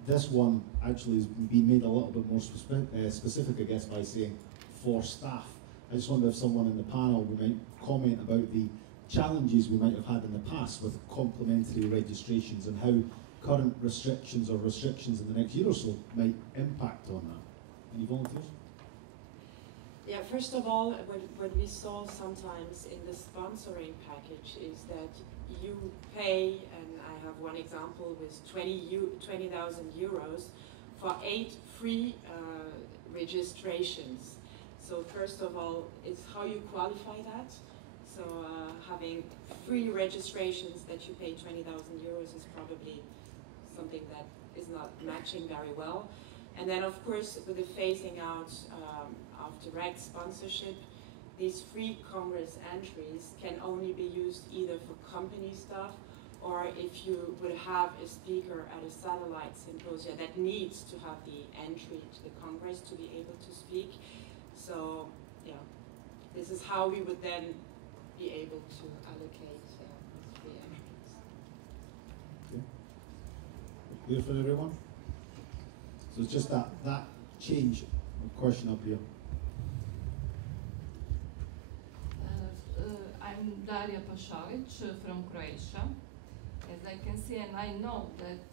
This one actually has been made a little bit more specific, I guess, by saying for staff. I just wonder if someone in the panel might comment about the challenges we might have had in the past with complementary registrations, and how current restrictions or restrictions in the next year or so might impact on that. Any volunteers? Yeah, first of all, what we saw sometimes in the sponsoring package is that you pay, and I have one example with 20,000 euros for 8 free registrations. So first of all, it's how you qualify that. So having free registrations that you pay 20,000 euros is probably something that is not matching very well. And then, of course, with the phasing out of direct sponsorship, these free Congress entries can only be used either for company stuff, or if you would have a speaker at a satellite symposium that needs to have the entry to the Congress to be able to speak. So, yeah, this is how we would then be able to allocate these free entries. Okay. Clear for everyone? So it's just that change. Question up here. I'm Daria Pašalić from Croatia. As I can see, and I know that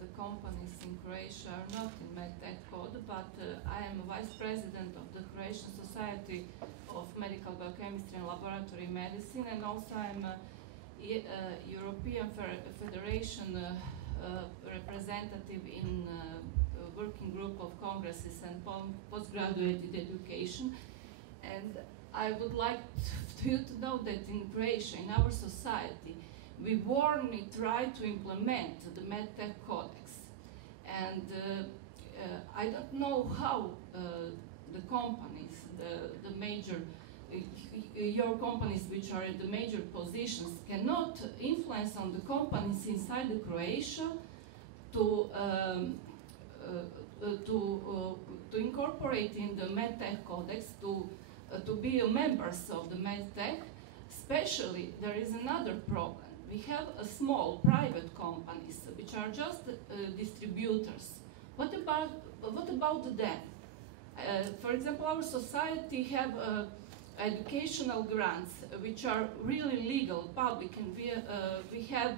the companies in Croatia are not in MedTech code, but I am Vice President of the Croatian Society of Medical Biochemistry and Laboratory Medicine, and also I'm a European Federation representative in working group of congresses and postgraduate education. And I would like you to know that in Croatia, in our society, we warmly try to implement the MedTech Codex. And I don't know how the companies, the major, your companies which are in the major positions cannot influence on the companies inside the Croatia to incorporate in the MedTech Codex, to be members of the MedTech. Especially, there is another problem. We have a small private companies which are just distributors. What about them? For example, our society have educational grants which are really legal, public, and we have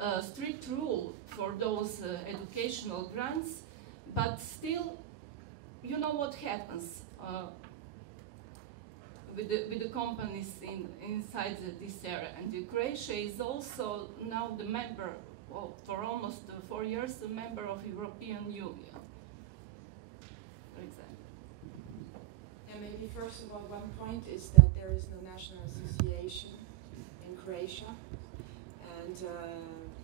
a strict rule for those educational grants. But still, you know what happens with the companies inside this area. And Croatia is also now the member, well, for almost 4 years, a member of European Union, for example. And maybe first of all, one point is that there is no national association in Croatia. And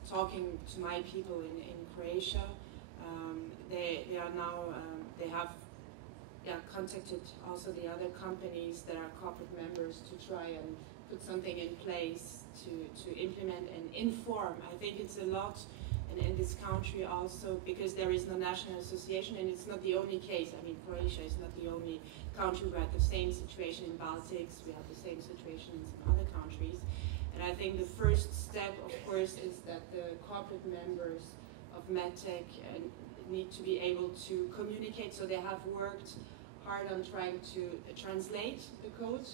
talking to my people in Croatia, they are now, they have contacted also the other companies that are corporate members to try and put something in place to implement and inform. I think it's a lot, and in this country also, because there is no national association, and it's not the only case. I mean, Croatia is not the only country. We have the same situation in Baltics, we have the same situation in some other countries. And I think the first step, of course, is that the corporate members MedTech need to be able to communicate, so they have worked hard on trying to translate the code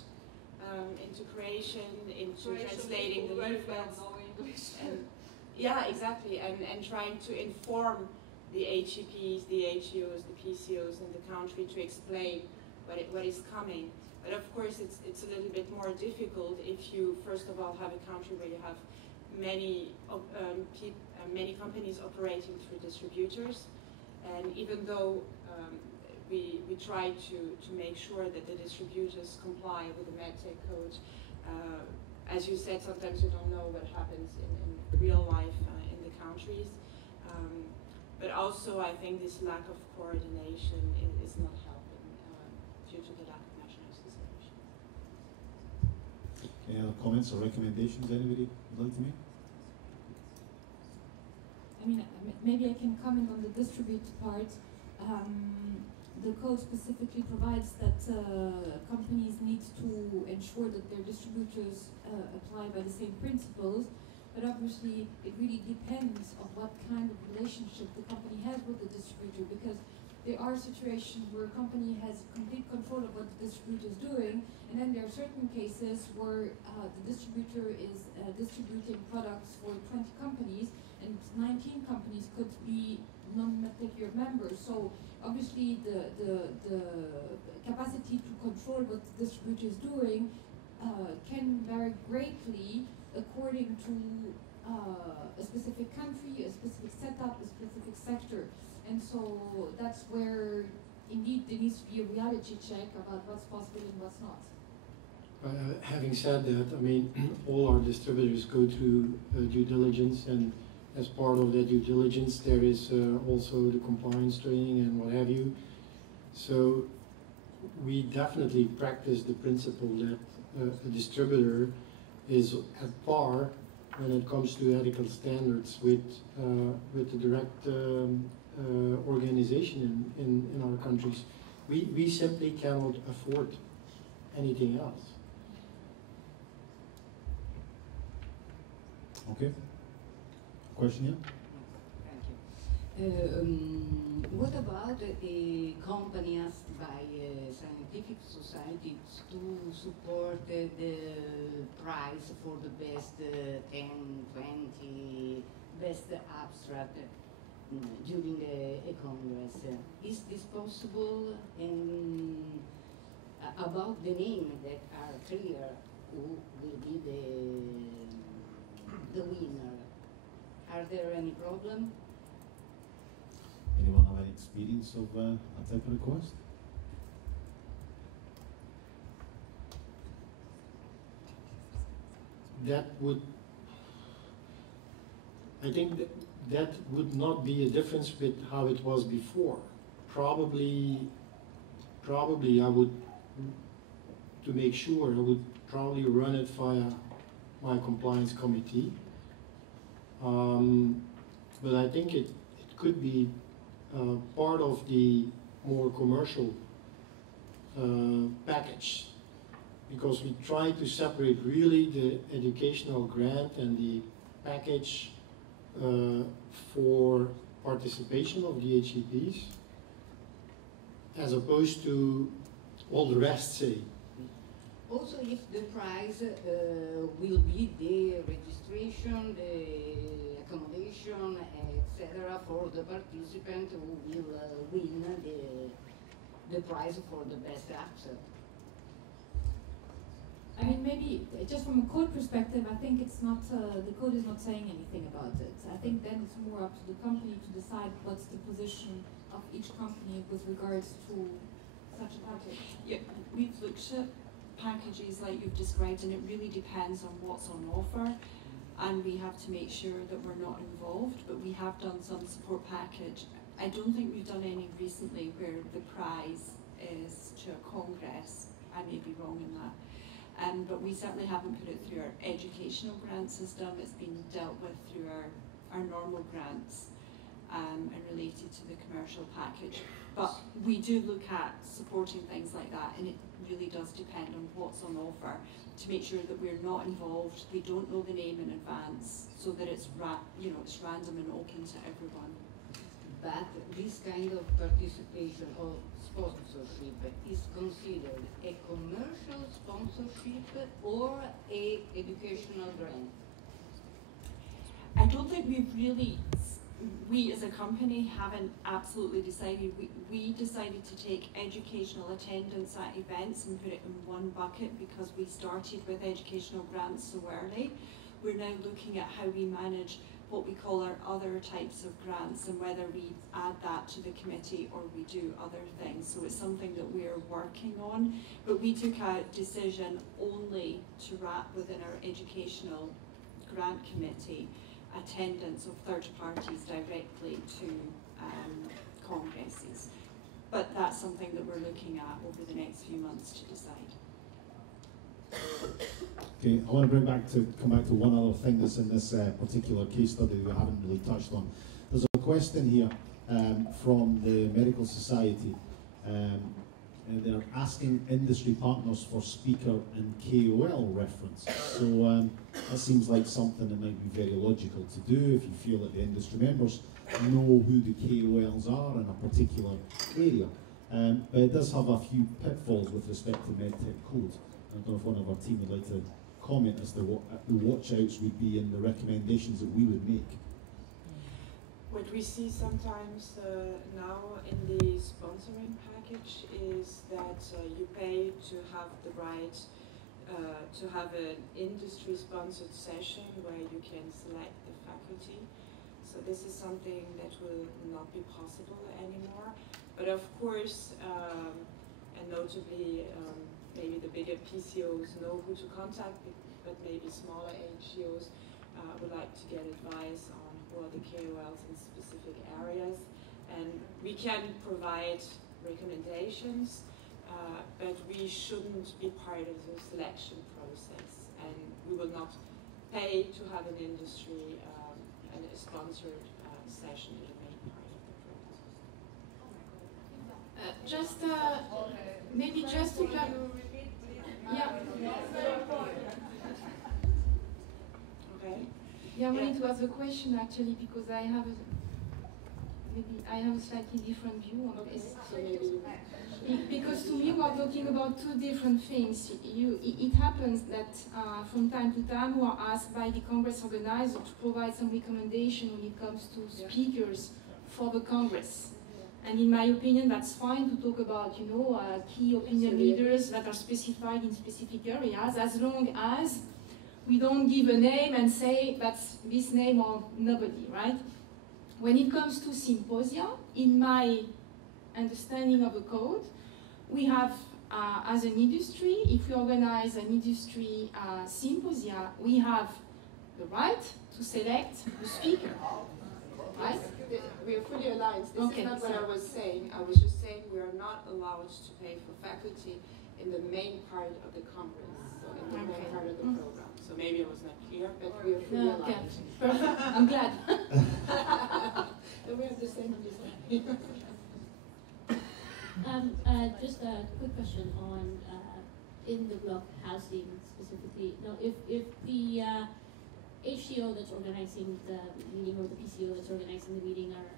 into creation, into translating the leaflets. And, yeah, exactly, and trying to inform the HCPs, the HEOs, the PCOs in the country to explain what is coming. But of course, it's a little bit more difficult if you, first of all, have a country where you have many companies operating through distributors. And even though we try to make sure that the distributors comply with the MedTech code, as you said, sometimes you don't know what happens in real life in the countries. But also, I think this lack of coordination is not helping due to the lack of national associations. Any other comments or recommendations anybody would like to make? I mean, maybe I can comment on the distributor part. The code specifically provides that companies need to ensure that their distributors apply by the same principles, but obviously it really depends on what kind of relationship the company has with the distributor, because there are situations where a company has complete control of what the distributor is doing, and then there are certain cases where the distributor is distributing products for 20 companies, and 19 companies could be non-MedTech members. So obviously the capacity to control what the distributor is doing can vary greatly according to a specific country, a specific setup, a specific sector. And so that's where indeed there needs to be a reality check about what's possible and what's not. Having said that, I mean, all our distributors go through due diligence, and as part of that due diligence, there is also the compliance training and what have you. So we definitely practice the principle that a distributor is at par when it comes to ethical standards with the direct organization in our countries. We simply cannot afford anything else. Okay. Question here? Thank you. What about a company asked by scientific societies to support the prize for the best 10, 20, best abstract during a congress? Is this possible? And about the names that are clear, who will be the winner? Are there any problem? Anyone have any experience of that type of request? I think that would not be a difference with how it was before. Probably I would, to make sure, I would probably run it via my compliance committee. But I think it could be part of the more commercial package, because we try to separate really the educational grant and the package for participation of the HCPs, as opposed to all the rest, say. Also, if the prize will be the registration, the accommodation, etc., for the participant who will win the prize for the best actor. I mean, maybe just from a code perspective, I think it's not, the code is not saying anything about it. I think then it's more up to the company to decide what's the position of each company with regards to such a package. Yeah, we've looked at packages like you've described, and it really depends on what's on offer, and we have to make sure that we're not involved, but we have done some support package. I don't think we've done any recently where the prize is to a congress. I may be wrong in that. But we certainly haven't put it through our educational grant system. It's been dealt with through our normal grants. and related to the commercial package. But we do look at supporting things like that, and it really does depend on what's on offer to make sure that we're not involved, we don't know the name in advance, so that it's it's random and open to everyone. But this kind of participation or sponsorship is considered a commercial sponsorship or a educational grant? I don't think we as a company haven't absolutely decided. We decided to take educational attendance at events and put it in one bucket because we started with educational grants so early. We're now looking at how we manage what we call our other types of grants and whether we add that to the committee or we do other things. So it's something that we're working on, but we took a decision only to wrap within our educational grant committee attendance of third parties directly to congresses. But that's something that we're looking at over the next few months to decide. Okay, I want to come back to one other thing that's in this particular case study we haven't really touched on. There's a question here from the Medical Society. And they're asking industry partners for speaker and KOL reference. So that seems like something that might be very logical to do if you feel that the industry members know who the KOLs are in a particular area. But it does have a few pitfalls with respect to MedTech code. I don't know if one of our team would like to comment as to what the watch-outs would be and the recommendations that we would make. What we see sometimes now in the sponsoring package is that you pay to have the right to have an industry-sponsored session where you can select the faculty. So this is something that will not be possible anymore. But of course, and notably, maybe the bigger PCOs know who to contact, but maybe smaller HCOs would like to get advice on who are the KOLs in specific areas. And we can provide recommendations, but we shouldn't be part of the selection process. And we will not pay to have an industry and a sponsored session in the main part of the process. Maybe just to yeah. Okay. Yeah, I wanted to ask a question actually because I have a slightly different view on this. Because to me, we're talking about two different things. It happens that from time to time we are asked by the Congress organizer to provide some recommendation when it comes to speakers for the Congress. And in my opinion, that's fine to talk about, key opinion leaders that are specified in specific areas, as long as we don't give a name and say that's this name or nobody, right? When it comes to symposia, in my understanding of the code, we have, as an industry, if we organize an industry symposia, we have the right to select the speaker, right? We are fully aligned. This okay, is not what I was saying. I was just saying we are not allowed to pay for faculty in the main part of the conference, so in the main part of the program. So maybe I was not clear, but we are fully aligned. Perfect. I'm glad. And we have the same understanding. Just a quick question on in the block housing specifically. Now, if the HCO that's organizing the meeting or the PCO that's organizing the meeting are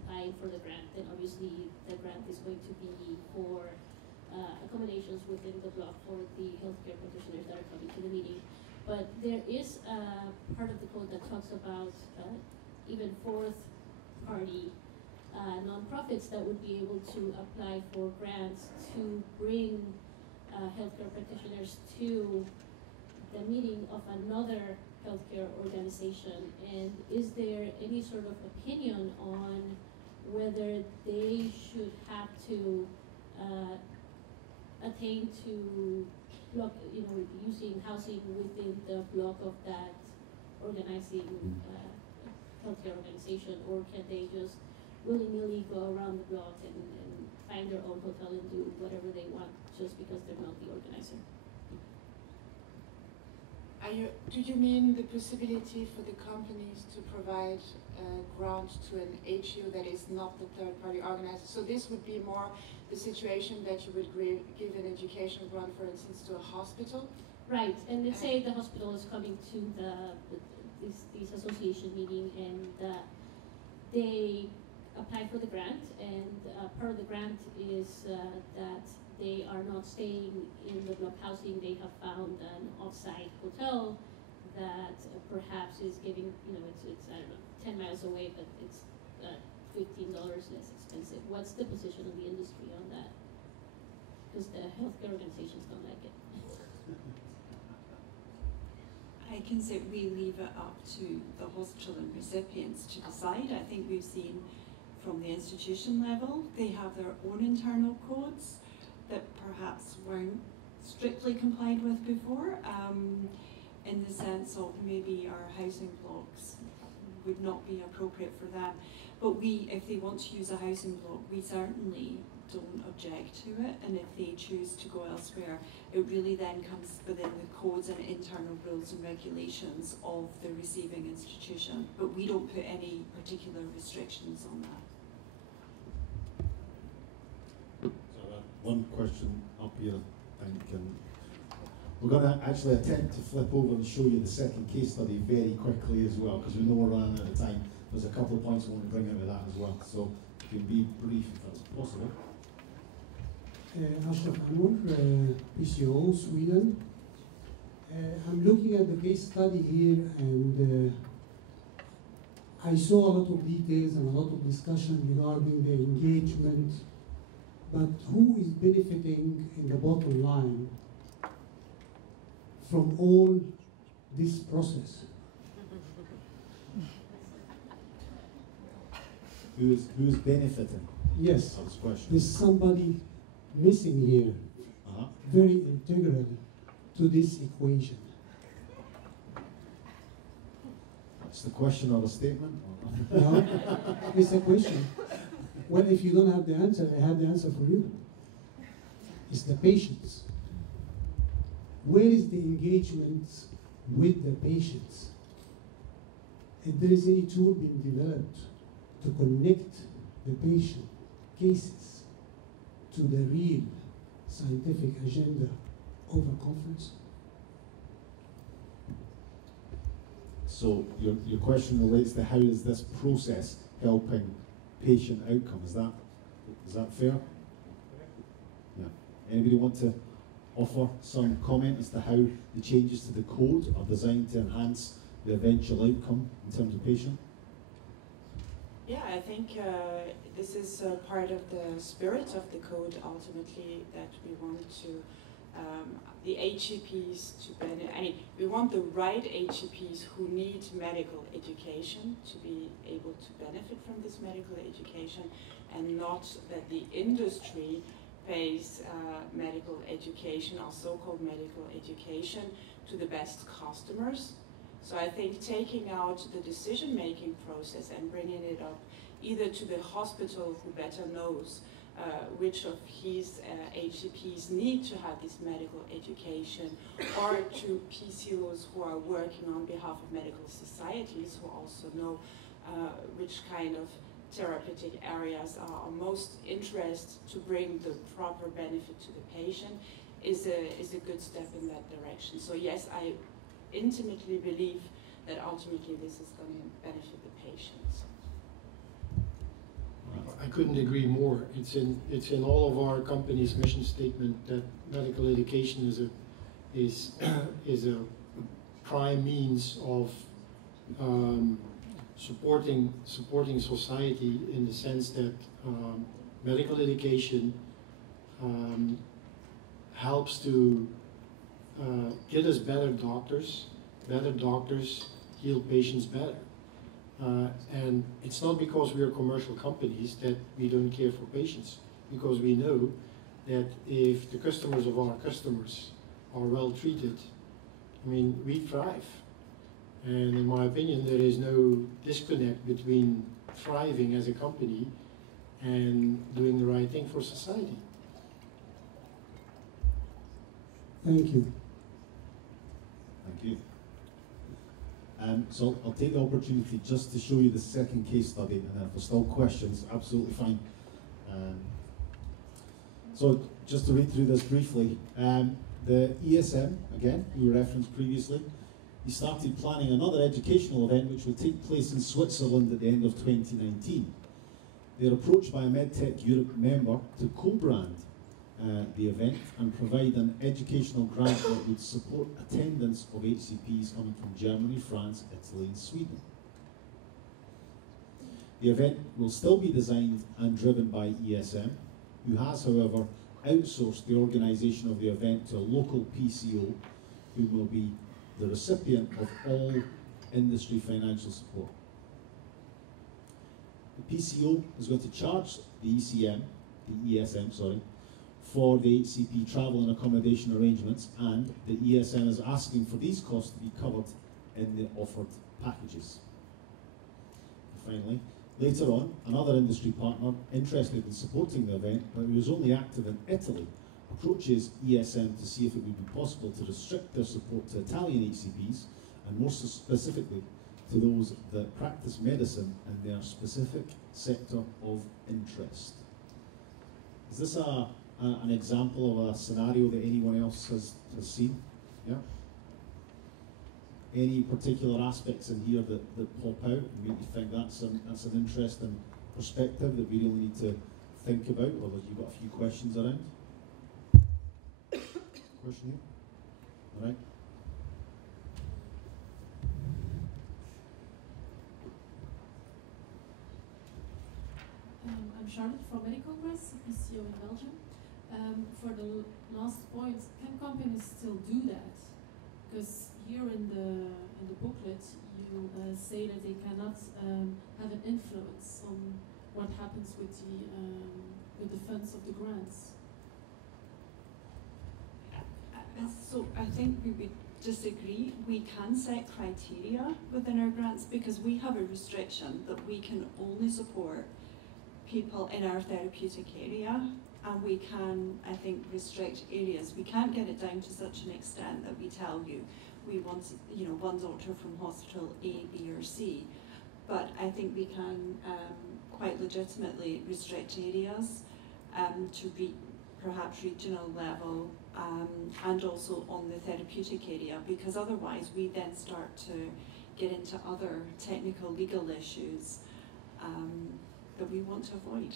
applying for the grant, then obviously the grant is going to be for accommodations within the block for the healthcare practitioners that are coming to the meeting. But there is a part of the code that talks about even fourth party nonprofits that would be able to apply for grants to bring healthcare practitioners to the meeting of another healthcare organization. And is there any sort of opinion on whether they should have to attain to block, using housing within the block of that organizing healthcare organization, or can they just willy-nilly go around the block and find their own hotel and do whatever they want just because they're not the organizer? Do you mean the possibility for the companies to provide grant to an HU that is not the third-party organizer? So this would be more the situation that you would give an education grant, for instance, to a hospital? Right, and let's say the hospital is coming to this association meeting, and they apply for the grant, and part of the grant is that they are not staying in the block housing. They have found an off-site hotel that perhaps is giving, it's I don't know, 10 miles away, but it's $15 less expensive. What's the position of the industry on that? Because the healthcare organizations don't like it. I can say we leave it up to the hospital and recipients to decide. I think we've seen from the institution level, they have their own internal codes that perhaps weren't strictly complied with before, in the sense of maybe our housing blocks would not be appropriate for them. But if they want to use a housing block, we certainly don't object to it, and if they choose to go elsewhere, it really then comes within the codes and internal rules and regulations of the receiving institution. But we don't put any particular restrictions on that. One question up here, I think. We're going to actually attempt to flip over and show you the second case study very quickly as well, because we know we're running out of time. There's a couple of points I want to bring out of that as well, so you can be brief if that's possible. Ashraf Amur, PCO, Sweden. I'm looking at the case study here, and I saw a lot of details and a lot of discussion regarding the engagement. But who is benefiting in the bottom line from all this process? Who's benefiting? Yes, That's the question. there's somebody missing here, very integral to this equation. That's the question or a statement? No, it's a question. Well, if you don't have the answer, I have the answer for you. It's the patients. Where is the engagement with the patients? If there is any tool being developed to connect the patient cases to the real scientific agenda of a conference? So your question relates to how is this process helping patient outcome? Is that fair? Yeah. Anybody want to offer some comment as to how the changes to the code are designed to enhance the eventual outcome in terms of patient? Yeah, I think this is part of the spirit of the code ultimately, that we want to the HCPs to benefit. I mean, we want the right HCPs who need medical education to be able to benefit from this medical education, and not that the industry pays medical education or so-called medical education to the best customers. So I think taking out the decision-making process and bringing it up either to the hospital, who better knows which of his HCPs need to have this medical education, or to PCOs who are working on behalf of medical societies, who also know which kind of therapeutic areas are most interested to bring the proper benefit to the patient, is a good step in that direction. So yes, I intimately believe that ultimately this is going to benefit the patients. I couldn't agree more. It's in all of our company's mission statement that medical education is a prime means of supporting society, in the sense that medical education helps to get us better doctors. Better doctors heal patients better. And it's not because we are commercial companies that we don't care for patients, because we know that if the customers of our customers are well treated, I mean, we thrive. And in my opinion, there is no disconnect between thriving as a company and doing the right thing for society. Thank you. Thank you. So I'll take the opportunity just to show you the second case study, and if there's still questions, absolutely fine. So just to read through this briefly, the ESM, again, we referenced previously, he started planning another educational event which would take place in Switzerland at the end of 2019. They were approached by a MedTech Europe member to co-brand the event and provide an educational grant that would support attendance of HCPs coming from Germany, France, Italy and Sweden. The event will still be designed and driven by ESM, who has, however, outsourced the organisation of the event to a local PCO who will be the recipient of all industry financial support. The PCO is going to charge the ESM, for the HCP travel and accommodation arrangements, and the ESM is asking for these costs to be covered in the offered packages. And finally, later on, another industry partner interested in supporting the event, but who was only active in Italy, approaches ESM to see if it would be possible to restrict their support to Italian HCPs, and more specifically to those that practice medicine in their specific sector of interest. Is this an example of a scenario that anyone else has seen? Yeah? Any particular aspects in here that pop out and make you think that's an interesting perspective that we really need to think about, or that you've got a few questions around? Question here? All right. I'm Charlotte from Medical Press, PCO in Belgium. For the last point, can companies still do that? Because here in the booklet you say that they cannot have an influence on what happens with the funds of the grants. So I think we would disagree. We can set criteria within our grants because we have a restriction that we can only support people in our therapeutic area, and we can, I think, restrict areas. We can't get it down to such an extent that we tell you we want, one doctor from hospital A, B, or C. But I think we can quite legitimately restrict areas to perhaps regional level, and also on the therapeutic area, because otherwise we then start to get into other technical legal issues that we want to avoid.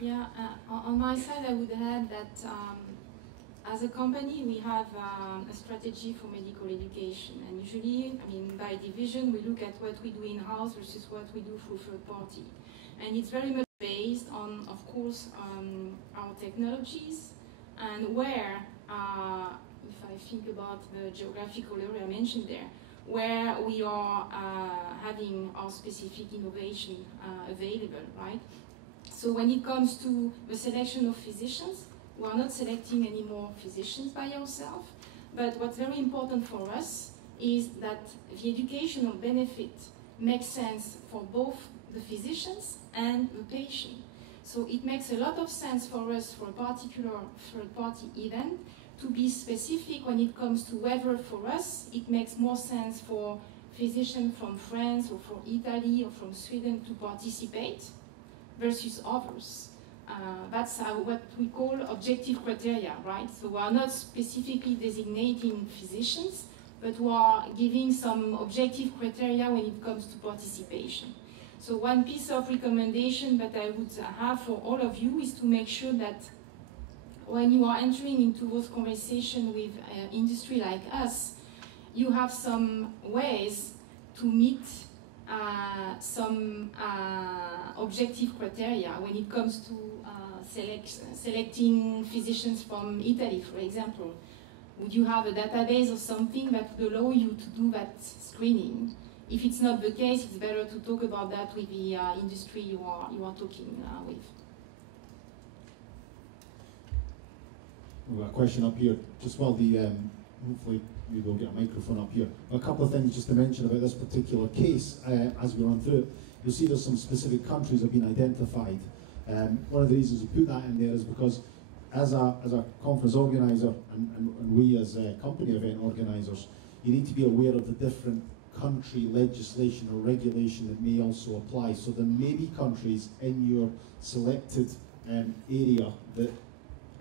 Yeah, on my side I would add that as a company we have a strategy for medical education, and usually, by division we look at what we do in-house versus what we do through third party. And it's very much based on, of course, our technologies, and where, if I think about the geographical area mentioned there, where we are having our specific innovation available, right? So when it comes to the selection of physicians, we are not selecting any more physicians by ourselves, but what's very important for us is that the educational benefit makes sense for both the physicians and the patient. So it makes a lot of sense for us, for a particular third-party event, to be specific when it comes to whether for us it makes more sense for physicians from France or from Italy or from Sweden to participate versus others. That's what we call objective criteria, right? So we are not specifically designating physicians, but we are giving some objective criteria when it comes to participation. So one piece of recommendation that I would have for all of you is to make sure that when you are entering into those conversations with industry like us, you have some ways to meet some objective criteria when it comes to selecting physicians from Italy, for example. Would you have a database or something that would allow you to do that screening? If it's not the case, it's better to talk about that with the industry you are talking with. We've got a question up here, just while the, hopefully we will get a microphone up here. A couple of things just to mention about this particular case as we run through it. You'll see there's some specific countries have been identified. One of the reasons we put that in there is because as a conference organiser and we as company event organisers, you need to be aware of the different country legislation or regulation that may also apply. So there may be countries in your selected area that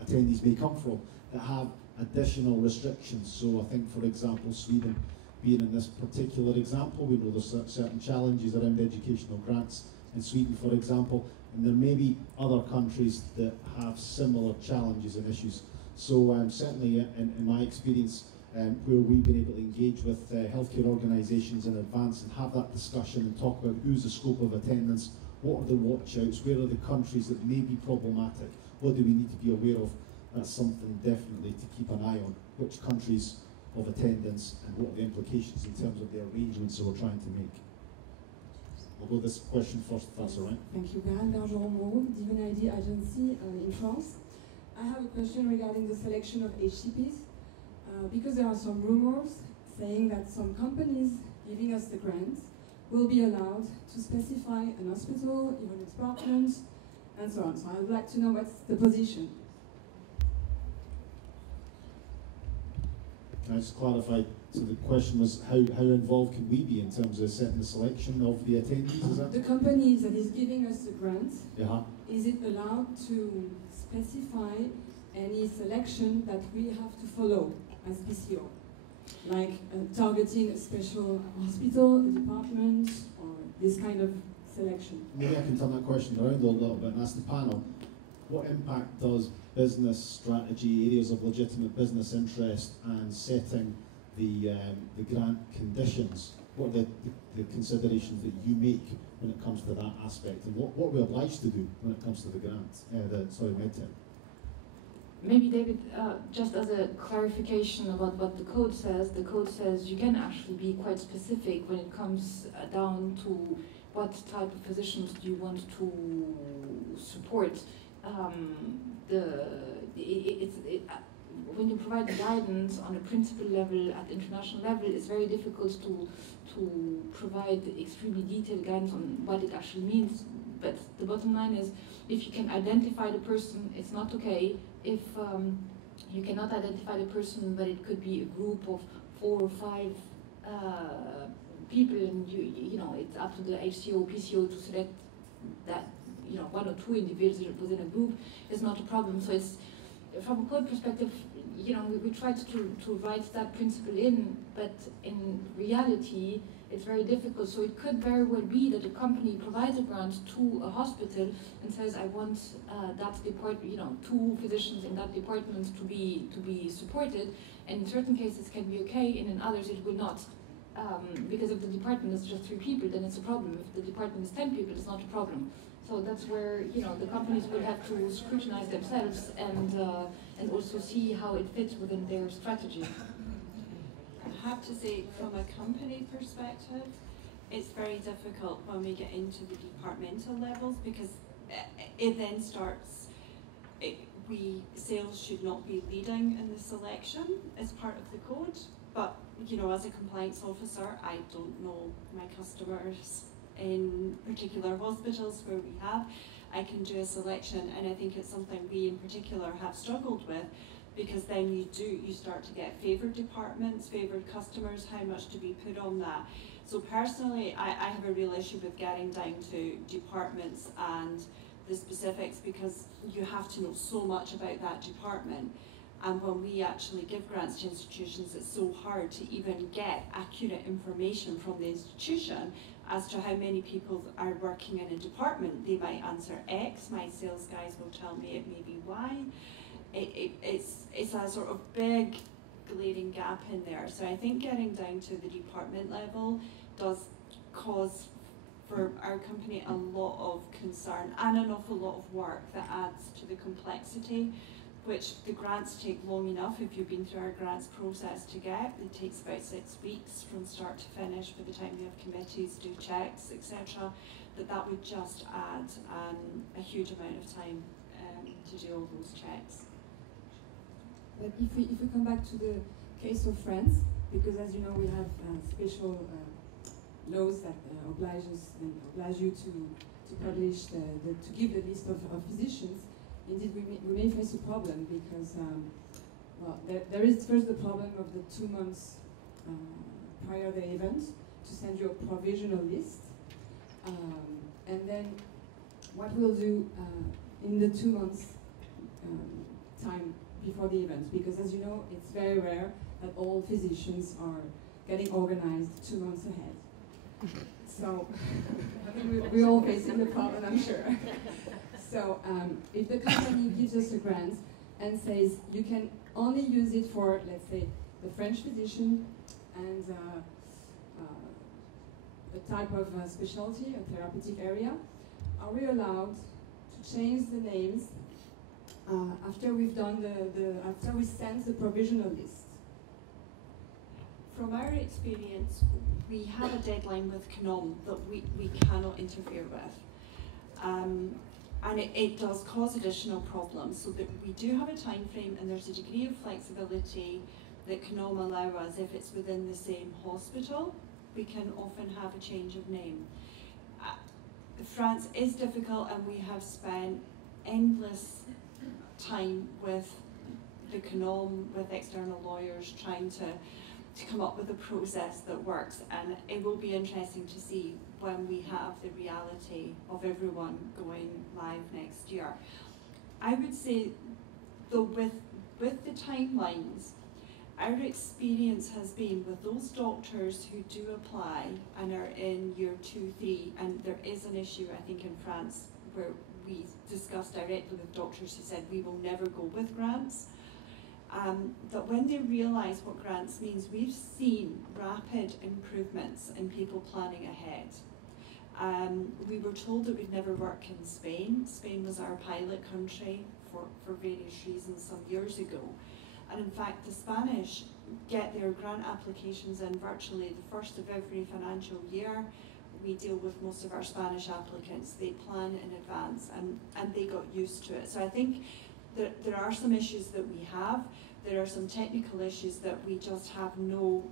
attendees may come from that have additional restrictions. So I think, for example, Sweden being in this particular example, we know there's certain challenges around educational grants in Sweden, for example, and there may be other countries that have similar challenges and issues. So certainly in my experience, where we've been able to engage with healthcare organisations in advance and have that discussion and talk about who's the scope of attendance, what are the watch-outs, where are the countries that may be problematic, what do we need to be aware of, that's something definitely to keep an eye on, which countries of attendance and what are the implications in terms of the arrangements that we're trying to make. I'll go this question first, if that's all right. Thank you. Karen Bergeron-Moreau, Divine ID Agency in France. I have a question regarding the selection of HCPs. Because there are some rumors saying that some companies giving us the grants will be allowed to specify an hospital, even a department, and so on. So I would like to know what's the position. Can I just clarify? So the question was how involved can we be in terms of setting the selection of the attendees? Is that the company that is giving us the grants? Yeah. Is it allowed to specify any selection that we have to follow as PCO, like targeting a special hospital, a department, or this kind of selection? Maybe I can turn that question around a little bit and ask the panel, what impact does business strategy, areas of legitimate business interest, and setting the grant conditions, what are the considerations that you make when it comes to that aspect, and what we're obliged to do when it comes to the grant, MedTech? Maybe, David, just as a clarification about what the code says you can actually be quite specific when it comes down to what type of physicians do you want to support. When you provide guidance on a principal level, at international level, it's very difficult to provide extremely detailed guidance on what it actually means. But the bottom line is, if you can identify the person, it's not okay. If you cannot identify the person, but it could be a group of 4 or 5 people, and you know it's up to the HCO, PCO to select that 1 or 2 individuals within a group, is not a problem. So it's from a code perspective, we tried to write that principle in, but in reality, it's very difficult. So it could very well be that a company provides a grant to a hospital and says, I want that department, 2 physicians in that department to be supported. And in certain cases can be okay, and in others it will not. Because if the department is just 3 people, then it's a problem. If the department is 10 people, it's not a problem. So that's where the companies will have to scrutinize themselves and also see how it fits within their strategy. I have to say, from a company perspective, it's very difficult when we get into the departmental levels, because it then starts, sales should not be leading in the selection as part of the code, but as a compliance officer, I don't know my customers in particular hospitals where we have. I can do a selection, and I think it's something we in particular have struggled with, because then you start to get favoured departments, favoured customers, how much do we put on that? So personally, I have a real issue with getting down to departments and the specifics, because you have to know so much about that department. And when we actually give grants to institutions, it's so hard to even get accurate information from the institution as to how many people are working in a department. They might answer X, my sales guys will tell me it may be Y. It's a sort of big glaring gap in there. So I think getting down to the department level does cause for our company a lot of concern and an awful lot of work that adds to the complexity, which the grants take long enough. If you've been through our grants process to get, it takes about 6 weeks from start to finish by the time you have committees, do checks, etc. That would just add a huge amount of time to do all those checks. But if we come back to the case of France, because as you know we have special laws that oblige you to publish to give the list of physicians. Indeed, we may face a problem because, well, there is first the problem of the 2 months prior the event to send you a provisional list. And then what we'll do in the 2 months time before the event, because as you know, it's very rare that all physicians are getting organized 2 months ahead. So I think we're all facing the problem, I'm sure. So if the company gives us a grant and says you can only use it for, let's say, the French physician and a type of specialty, a therapeutic area, are we allowed to change the names after we've done after we send the provisional list? From our experience, we have a deadline with CNOM that we cannot interfere with. And it does cause additional problems, so that we do have a time frame and there's a degree of flexibility that CNOM allow us if it's within the same hospital. We can often have a change of name. France is difficult, and we have spent endless time with the CNOM, with external lawyers, trying to come up with a process that works, and it will be interesting to see when we have the reality of everyone going live next year. I would say, though, with the timelines, our experience has been with those doctors who do apply and are in year 2, 3, and there is an issue, I think, in France where we discussed directly with doctors who said we will never go with grants. That when they realise what grants means, we've seen rapid improvements in people planning ahead. We were told it would never work in Spain. Spain was our pilot country for various reasons some years ago. And in fact, the Spanish get their grant applications in virtually the first of every financial year. We deal with most of our Spanish applicants. They plan in advance, and they got used to it. So I think there are some issues that we have. There are some technical issues that we just have no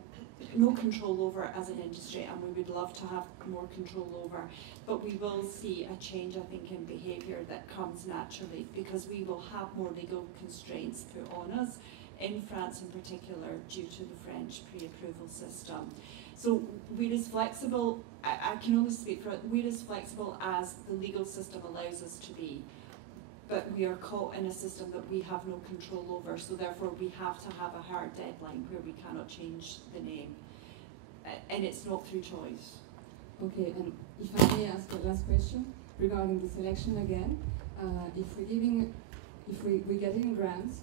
control over as an industry, and we would love to have more control over. But we will see a change, I think, in behaviour that comes naturally, because we will have more legal constraints put on us, in France in particular, due to the French pre-approval system. So we're as flexible, I can only speak for it, we're as flexible as the legal system allows us to be. But we are caught in a system that we have no control over, so therefore we have to have a hard deadline where we cannot change the name. And it's not through choice. Okay, and if I may ask a last question regarding the selection again. If we're getting grants,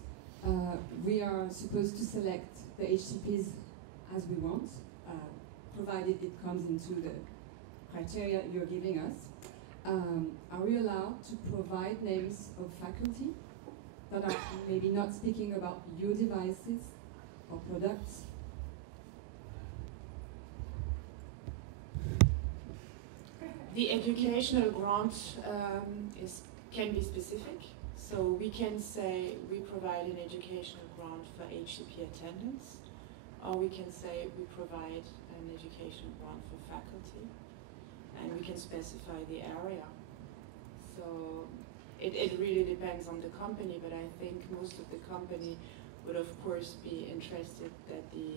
we are supposed to select the HCPs as we want, provided it comes into the criteria you're giving us. Are we allowed to provide names of faculty that are maybe not speaking about your devices or products? The educational grant can be specific. So we can say we provide an educational grant for HCP attendance, or we can say we provide an educational grant for faculty, and we can specify the area. So it really depends on the company, but I think most of the company would of course be interested that the,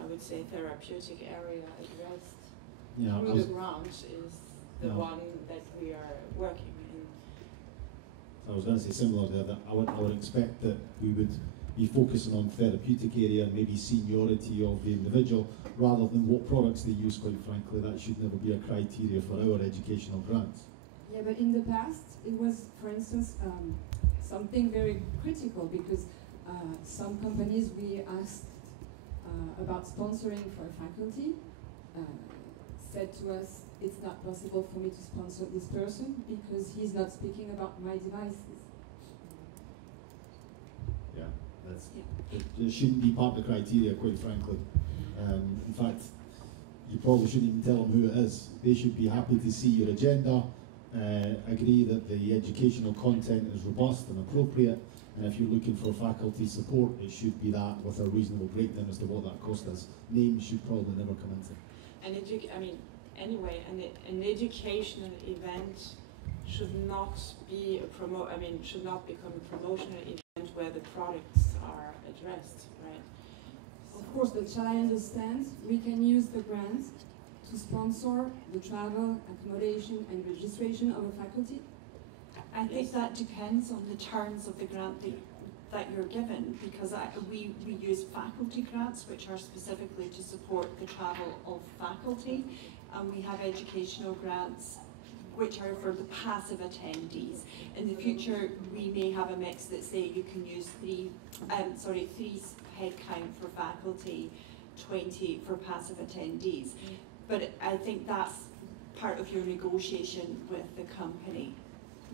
I would say, therapeutic area addressed through the grant is the one that we are working in. I was going to say similar to that. I would expect that we would be focusing on therapeutic area and maybe seniority of the individual rather than what products they use, quite frankly. That should never be a criteria for our educational grants. Yeah, but in the past, it was, for instance, something very critical, because some companies we asked about sponsoring for a faculty said to us, it's not possible for me to sponsor this person because he's not speaking about my devices. Yeah, it shouldn't be part of the criteria, quite frankly. In fact, you probably shouldn't even tell them who it is. They should be happy to see your agenda, agree that the educational content is robust and appropriate, and if you're looking for faculty support, it should be that with a reasonable breakdown as to what that cost is. Names should probably never come into it. And anyway, an educational event should not be should not become a promotional event where the products are addressed, right? Of course, but shall I understand, we can use the grant to sponsor the travel, accommodation and registration of a faculty? I think that depends on the terms of the grant that you're given, because we use faculty grants which are specifically to support the travel of faculty, and we have educational grants which are for the passive attendees. In the future, we may have a mix that say you can use three headcount for faculty, 20 for passive attendees. But I think that's part of your negotiation with the company.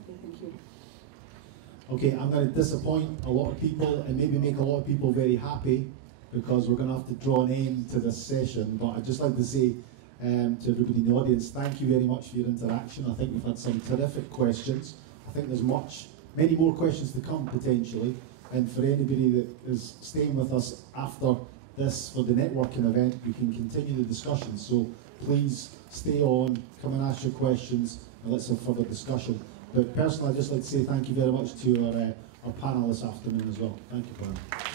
Okay, thank you. Okay, I'm going to disappoint a lot of people and maybe make a lot of people very happy, because we're going to have to draw an end to this session. But I'd just like to say to everybody in the audience, thank you very much for your interaction. I think we've had some terrific questions. I think there's many more questions to come potentially. And for anybody that is staying with us after this for the networking event, we can continue the discussion. So please stay on, come and ask your questions, and let's have further discussion. But personally, I'd just like to say thank you very much to our panel this afternoon as well. Thank you, Brian.